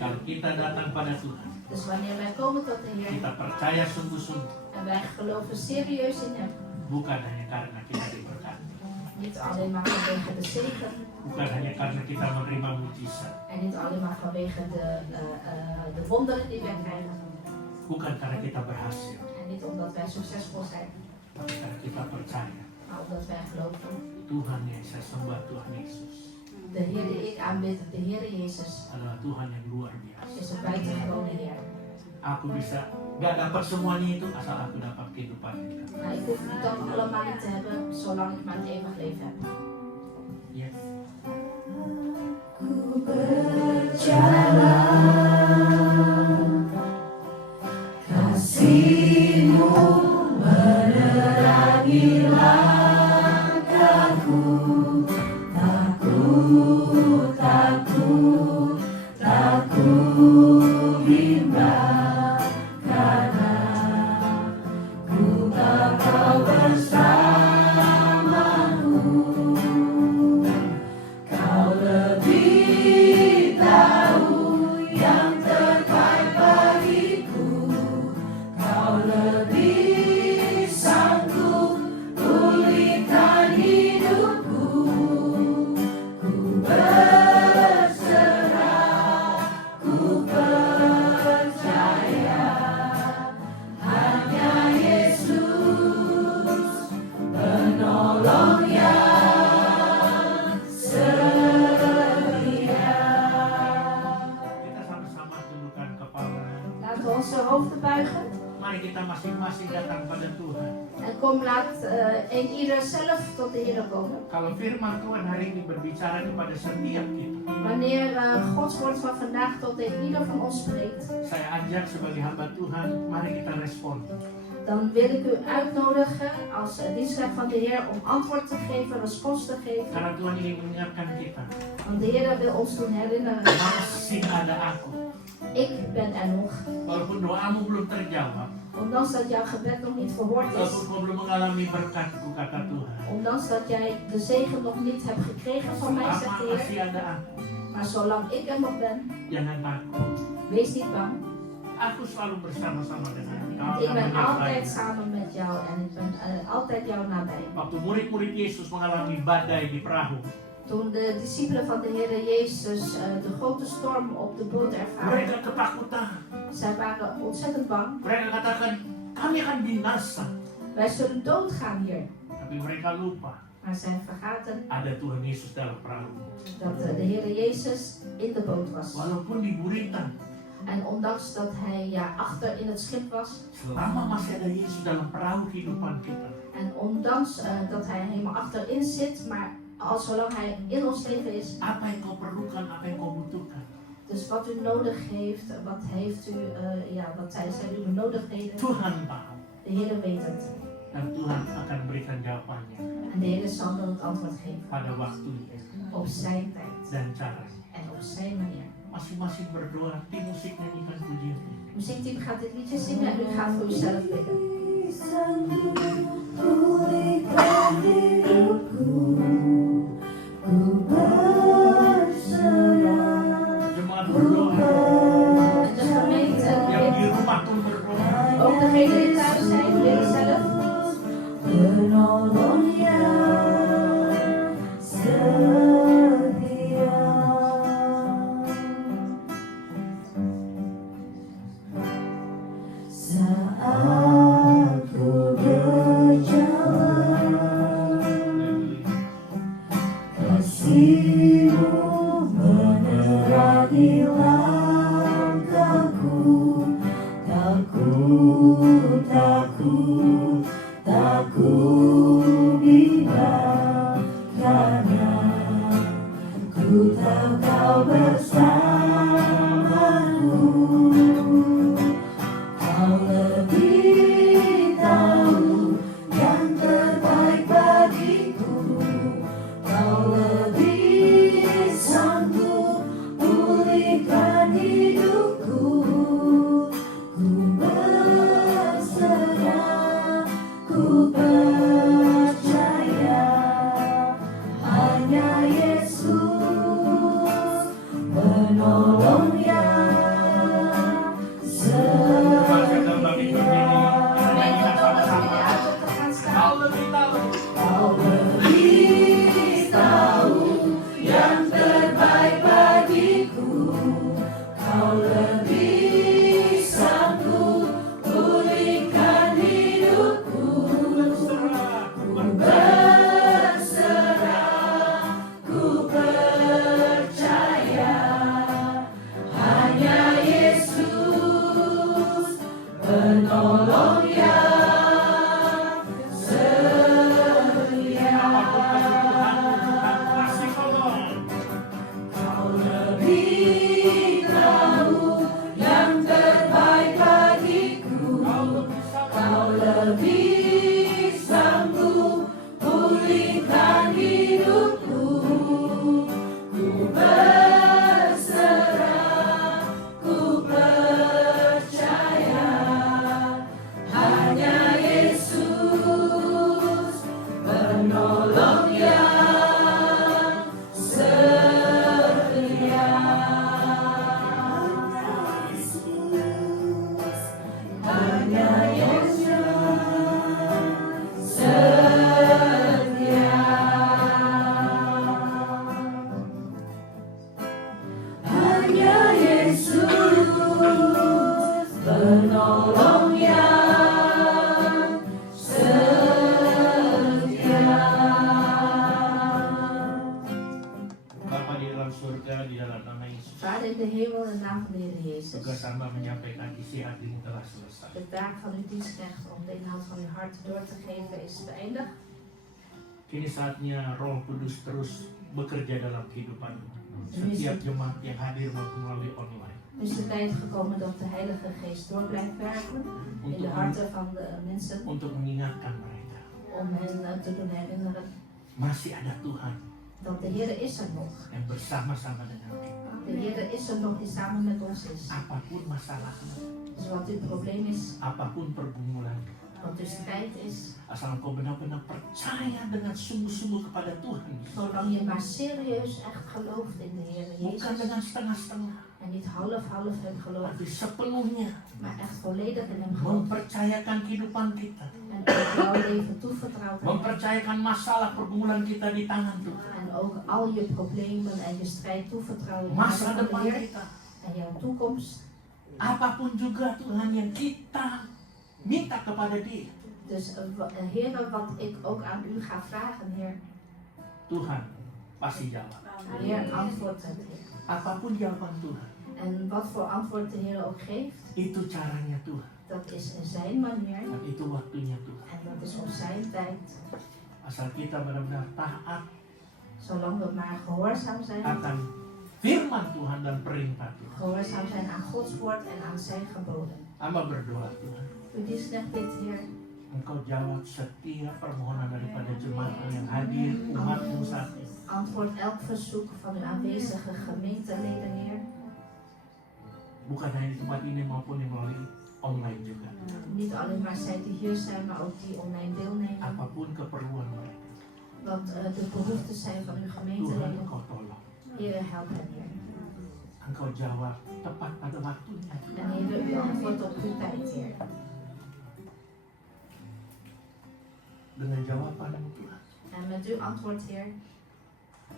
Kalau kita datang pada Tuhan, Dus wanneer wij komen tot de Heer kita percaya sungguh-sungguh, en wij geloven serieus in Hem, bukan hanya karena kita diberkati, niet alleen maar vanwege de zegen bukan hanya karena kita menerima mujizat, en niet alleen maar vanwege de wonderen die wij krijgen bukan karena kita berhasil, en niet omdat wij succesvol zijn, tapi karena kita percaya maar omdat wij geloven. Tuhan yang saya sembah, Tuhan Yesus, De Heer die ik aanbid, de Heer Jezus, adalah Tuhan yang luar biasa. is een buitengewone Heer. Aku bisa gak dapat semuanya itu asal aku dapat kehidupan itu. Maar ik hoef het dan allemaal niet te hebben, zolang ik maar het eeuwig leven heb. Yes. Kasih-Mu menerangi langkahku, takut bimbang, karena ku tahu Kau bersamaku. Kau lebih tahu yang terbaik bagiku. Kau lebih sanggup pulihkan hidupku. Ku berserah, ku percaya hanya Yesus penolong yang setia. Kita sama-sama tundukkan kepala. Laten we onze hoofden buigen. Mari kita masing-masing datang pada Tuhan. En kom, laat een ieder zelf tot de Heer komen. Kalau firman Tuhan hari ini berbicara kepada setiap kita, Wanneer Gods woord van vandaag tot ieder van ons spreekt, saya ajak sebagai hamba Tuhan, mari kita respon. dan wil ik u uitnodigen als dienstknecht van de Heer om antwoord te geven, respons te geven. Karena Tuhan ingin mengingatkan kita, Want de Heer wil ons doen herinneren, masih ada aku. ik ben er nog. Walaupun doamu belum terjawab, Ondanks dat jouw gebed nog niet verhoord walaupun is, kau belum mengalami berkatku, kata Tuhan, ondanks dat jij de zegen nog niet hebt gekregen van mij, zegt selama de Heer, masih ada aku, maar zolang ik er nog ben, jangan takut. wees niet bang. Aku selalu bersama-sama dengan Want kau. ik ben altijd samen met jou en ik ben altijd jou nabij. Waktu murid-murid Yesus mengalami badai di perahu, Toen de discipelen van de Heer Jezus de grote storm op de boot ervaren, mereka ketakutan. zij waren ontzettend bang. Mereka katakan, kami akan binasa. Wij zullen doodgaan hier. Tapi mereka lupa, Maar zij vergaten ada Tuhan Yesus dalam perahu. dat de Heer Jezus in de boot was. Walaupun di buritan, En ondanks dat hij achter in het schip was, selama masih ada Yesus dalam perahu kehidupan kita, en ondanks dat hij helemaal achterin zit, maar zolang hij in ons leven is, apa yang kau perlukan, apa yang kau butuhkan, dus wat u nodig heeft, wat heeft u, wat zijn uw benodigdheden, Tuhan tahu. de Heer weet het. Dan Tuhan akan berikan jawabannya En de Heer zal dan het antwoord geven pada waktunya op zijn tijd dan caranya. en op zijn manier. Masing-masing berdoa, tim musik nyanyikan pujian. Muziekteam gaat dit liedje zingen en u gaat voor uzelf bidden. Pulihkan hidupku, ku berserah. Jemaat berdoa, En de gemeente, yang di rumah pun berdoa. ook degenen die thuis zijn, bidden zelf. Penolong yang setia. Saat ku berjalan, kasih-Mu menerangi langkahku. Takut bimbang, Ku percaya hanya Yesus penolong yang Maka dalam bagi berdiri, kita nyanyikan sama-sama. Kau lebih tahu. Kau lebih tahu yang terbaik bagiku. Kau lebih sanggup pulihkan hidupku. Berserah, ku percaya hanya Yesus penolong yang setia. Kasih tolong. Kau lebih tahu yang terbaik bagiku. Kau lebih sanggup pulihkan hidupku. Ku berserah, ku percaya hanya Yesus penolong yang setia. Hanya Yesus setia. Hanya Yesus penolong yang setia. Bapa di dalam surga, di dalam nama Yesus, Vader in de hemel, in de naam van de Heer Jezus. tugas hamba menyampaikan isi hatimu telah selesai. De taak van uw dienstknecht om de inhoud van uw hart door te geven is beëindigd. Kini saatnya Roh Kudus terus bekerja dalam kehidupanmu. Setiap jemaat yang hadir maupun melalui online. Nu is de tijd gekomen dat de Heilige Geest door blijft werken in de harten van de mensen. Untuk mengingatkan mereka, Om hen te doen herinneren masih ada Tuhan dat de Heer is er nog. yang bersama-sama dengan kita. De Heer is er nog die samen met ons is. Apapun masalahmu, Dus wat uw probleem is, apapun pergumulan, wat uw strijd is, asal engkau benar-benar percaya dengan sungguh-sungguh kepada Tuhan Yesus. zolang je maar serieus echt gelooft in de Heer Bukan Jezus. dengan setengah-setengah, En niet half-half hem gelooft, tapi sepenuhnya maar echt volledig in hem gelooft. mempercayakan kehidupan kita, En ook jouw leven toevertrouwt aan hem. mempercayakan masalah pergumulan kita di tangan Tuhan. En ook al je problemen en je strijd toevertrouwen in de Masa hand van de depan Heer. kita, En jouw toekomst. apapun juga Tuhan yang kita minta kepada Dia, Dus Heer, wat ik ook aan u ga vragen, Heer. Tuhan pasti jawab. Heer, antwoord het, Heer. Apapun jawaban Tuhan, En wat voor antwoord de Heer ook geeft, itu caranya Tuhan, dat is zijn manier. dan itu waktunya Tuhan. En dat is op zijn tijd. Asal kita benar-benar taat Zolang we maar gehoorzaam zijn. akan firman Tuhan dan perintah Tuhan. Gehoorzaam zijn aan Gods woord en aan zijn geboden. Hamba berdoa Tuhan, Uw dienstknecht bidt, Heer. Engkau jawab setiap permohonan daripada jemaat yang hadir, umatmu saat ini. Antwoord elk verzoek van uw aanwezige gemeenteleden, Heer. Bukan hanya di tempat ini maupun yang melalui online juga. Niet alleen maar zij die hier zijn, maar ook die online deelnemen. Apapun keperluan mereka, Wat de behoeftes zijn van uw Tuhan gemeenteleden. Engkau tolong. Heer, help hen, Heer. Engkau jawab tepat pada waktunya. En Heer, u antwoordt op uw tijd, Heer. Dengan jawaban Tuhan, En met uw antwoord, Heer,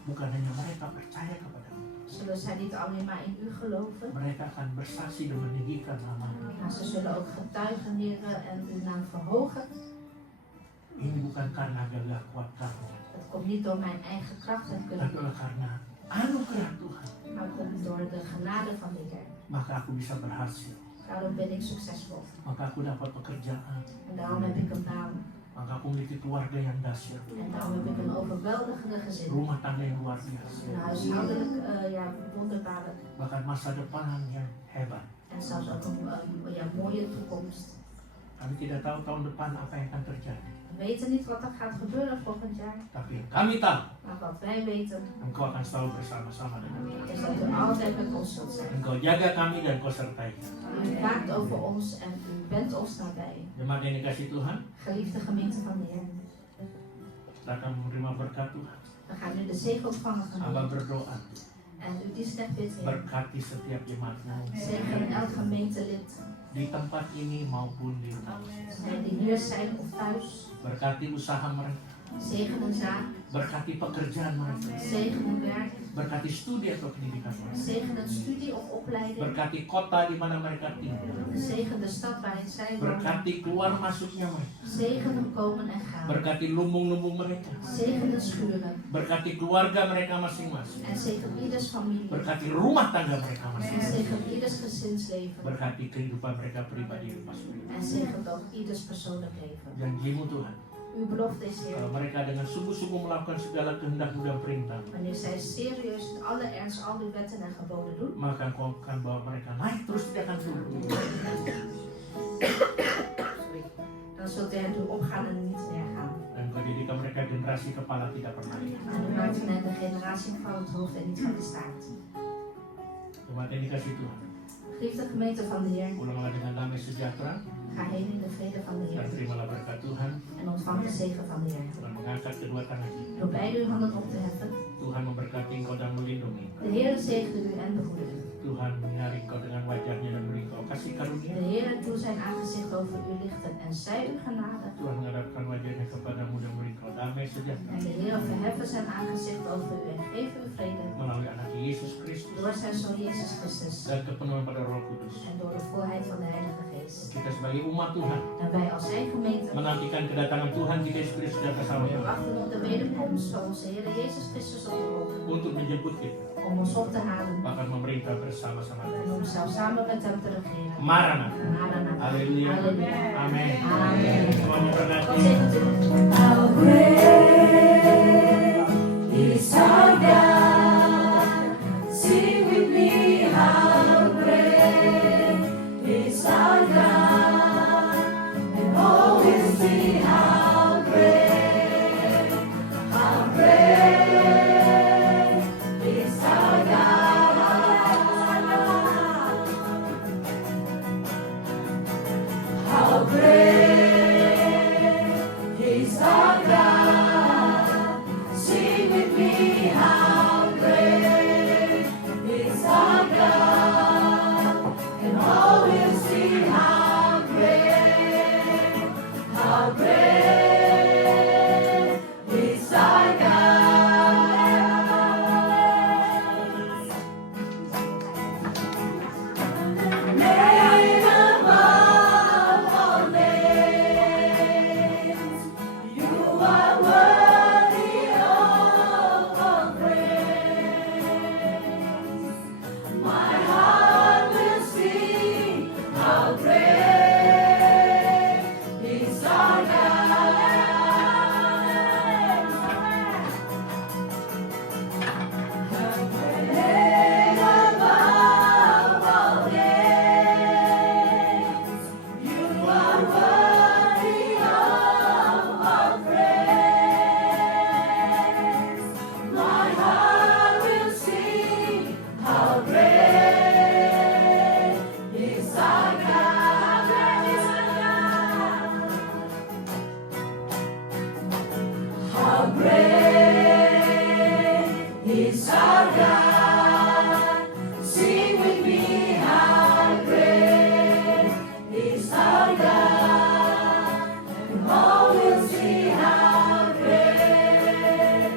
bukan hanya mereka percaya kepadamu, zullen zij niet alleen maar in u geloven, mereka akan bersaksi dan meninggikan nama-Mu. maar ze zullen ook getuigen, Heer, en uw naam verhogen. Ini bukan karena gagah kuat kamu, Het komt niet door mijn eigen kracht en tapi kunde, oleh karena anugerah Tuhan. maar het komt door de genade van de Heer. Maka aku bisa berhasil, Daarom ben ik succesvol. maka aku dapat pekerjaan, En daarom heb ik een baan. maka aku memiliki keluarga yang dahsyat, En daarom heb ik een overweldigende gezin. rumah tangga yang luar biasa, Een huishoudelijk, wonderbaarlijk. bahkan masa depan yang hebat. En zelfs ook een mooie toekomst. Kami tidak tahu tahun depan apa yang akan terjadi, We weten niet wat er gaat gebeuren volgend jaar. Tapi kami tahu Maar wat wij weten Engkau akan selalu bersama-sama dengan kami. is dat u altijd met ons zult zijn. Engkau jaga kami dan Engkau sertai. U waakt over ons en u bent ons nabij. Jemaat yang dikasih Tuhan, Geliefde gemeente van de Heer. kita akan menerima berkat Tuhan. We gaan nu de zegen ontvangen van Hamba u. berdoa, En u die slecht bent, Heer. berkati setiap jemaatmu Zegen elk gemeentelid. di tempat ini maupun di rumah. Zij die hier zijn of thuis. Berkati usaha mereka, Zegen hun zaak. berkati pekerjaan mereka, Zegen hun werk. berkati studi atau pendidikan mereka, Zegen het studie of opleiding. berkati kota di mana mereka tinggal, Zegen de stad waarin zij wonen. berkati keluar masuknya mereka, Zegen hun komen en gaan. berkati lumbung-lumbung mereka, Zegen de schuren. berkati keluarga mereka masing-masing, En zegen ieders familie. berkati rumah tangga mereka En masing-masing, zegen ieders gezinsleven. berkati kehidupan mereka pribadi dan pas pribadi. En zegen ook ieders persoonlijk leven. Janjimu Tuhan, Uw belofte is, Heer. kalau mereka dengan sungguh-sungguh melakukan segala kehendak-Mu dan perintah, Wanneer zij serieus in alle ernst al uw wetten en geboden doen, maka Engkau akan bawa mereka naik terus, tidak akan turun. dan zult u hen doen opgaan en niet neergaan. Dan Engkau jadikan mereka generasi kepala tidak pernah naik. En u maakt van hen de generatie van het hoofd en niet van de staart. Jemaat yang dikasih Tuhan, Geliefde gemeente van de Heer, pulanglah dengan damai sejahtera ga heen in de vrede van de dan Heer. terimalah berkat Tuhan En ontvang de zegen van de Heer. dengan mengangkat kedua tangan kita. Door beide uw handen op te heffen. Tuhan memberkati engkau dan melindungi. De Heer zegene u en behoede u. Tuhan menyinari engkau dengan wajahnya dan beri engkau kasih karunia. De Heer doet zijn aangezicht over u lichten en zij u genade. Tuhan menghadapkan wajahnya kepadamu dan beri engkau damai sejahtera. En de Heer verheffen zijn aangezicht over u en geeft u vrede. Melalui anak Yesus Kristus Door zijn Zoon Jezus Christus. dan kepenuhan pada Roh Kudus. En door de volheid van de Heilige Geest. Kita sebagai umat Tuhan En wij als zijn gemeente menantikan kedatangan Tuhan Yesus Kristus dan bersama we wachten op de wederkomst van onze Heer Jezus Christus op de wolken. untuk menjemput kita, Om ons op te halen. bahkan memerintah bersama-sama. En om zelfs samen met hem te regeren. Maranatha. Maranatha. Haleluya. Haleluya. Amin. Amen. Tuhan God memberkati. zegent u. How great is our God. Sing with me, how great is our God. And always see how great is our God. How great is our God. Sing with me, how great is our God. And all will see how great is our God. Name above all names, you are worthy of all praise. My heart will sing, how great is our God. Name above all names, you are worthy of our praise. My heart will sing, how great is our God. How great is our God. Sing with me, how great is our God. And all will see how great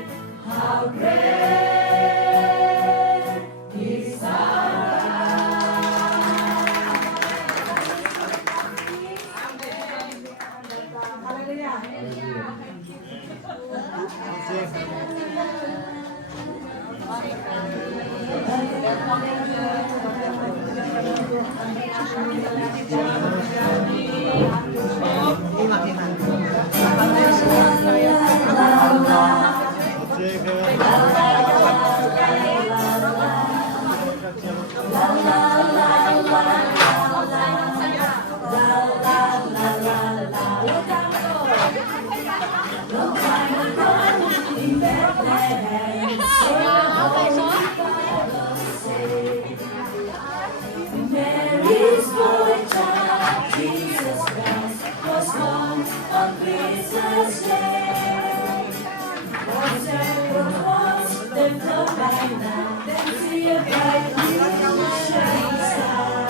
is our was there. Was there was then come by now. Then see a bright new shining star.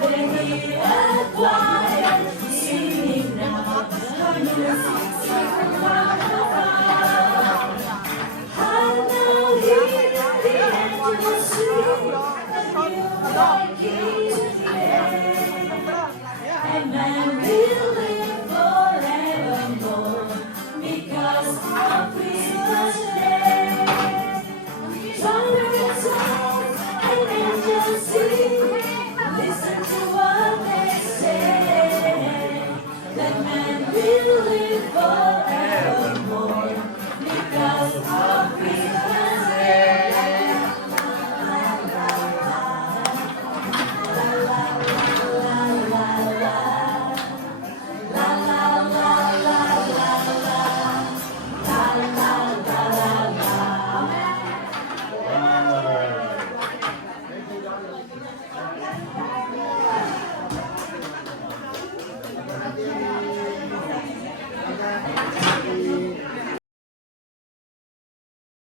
Then he acquired.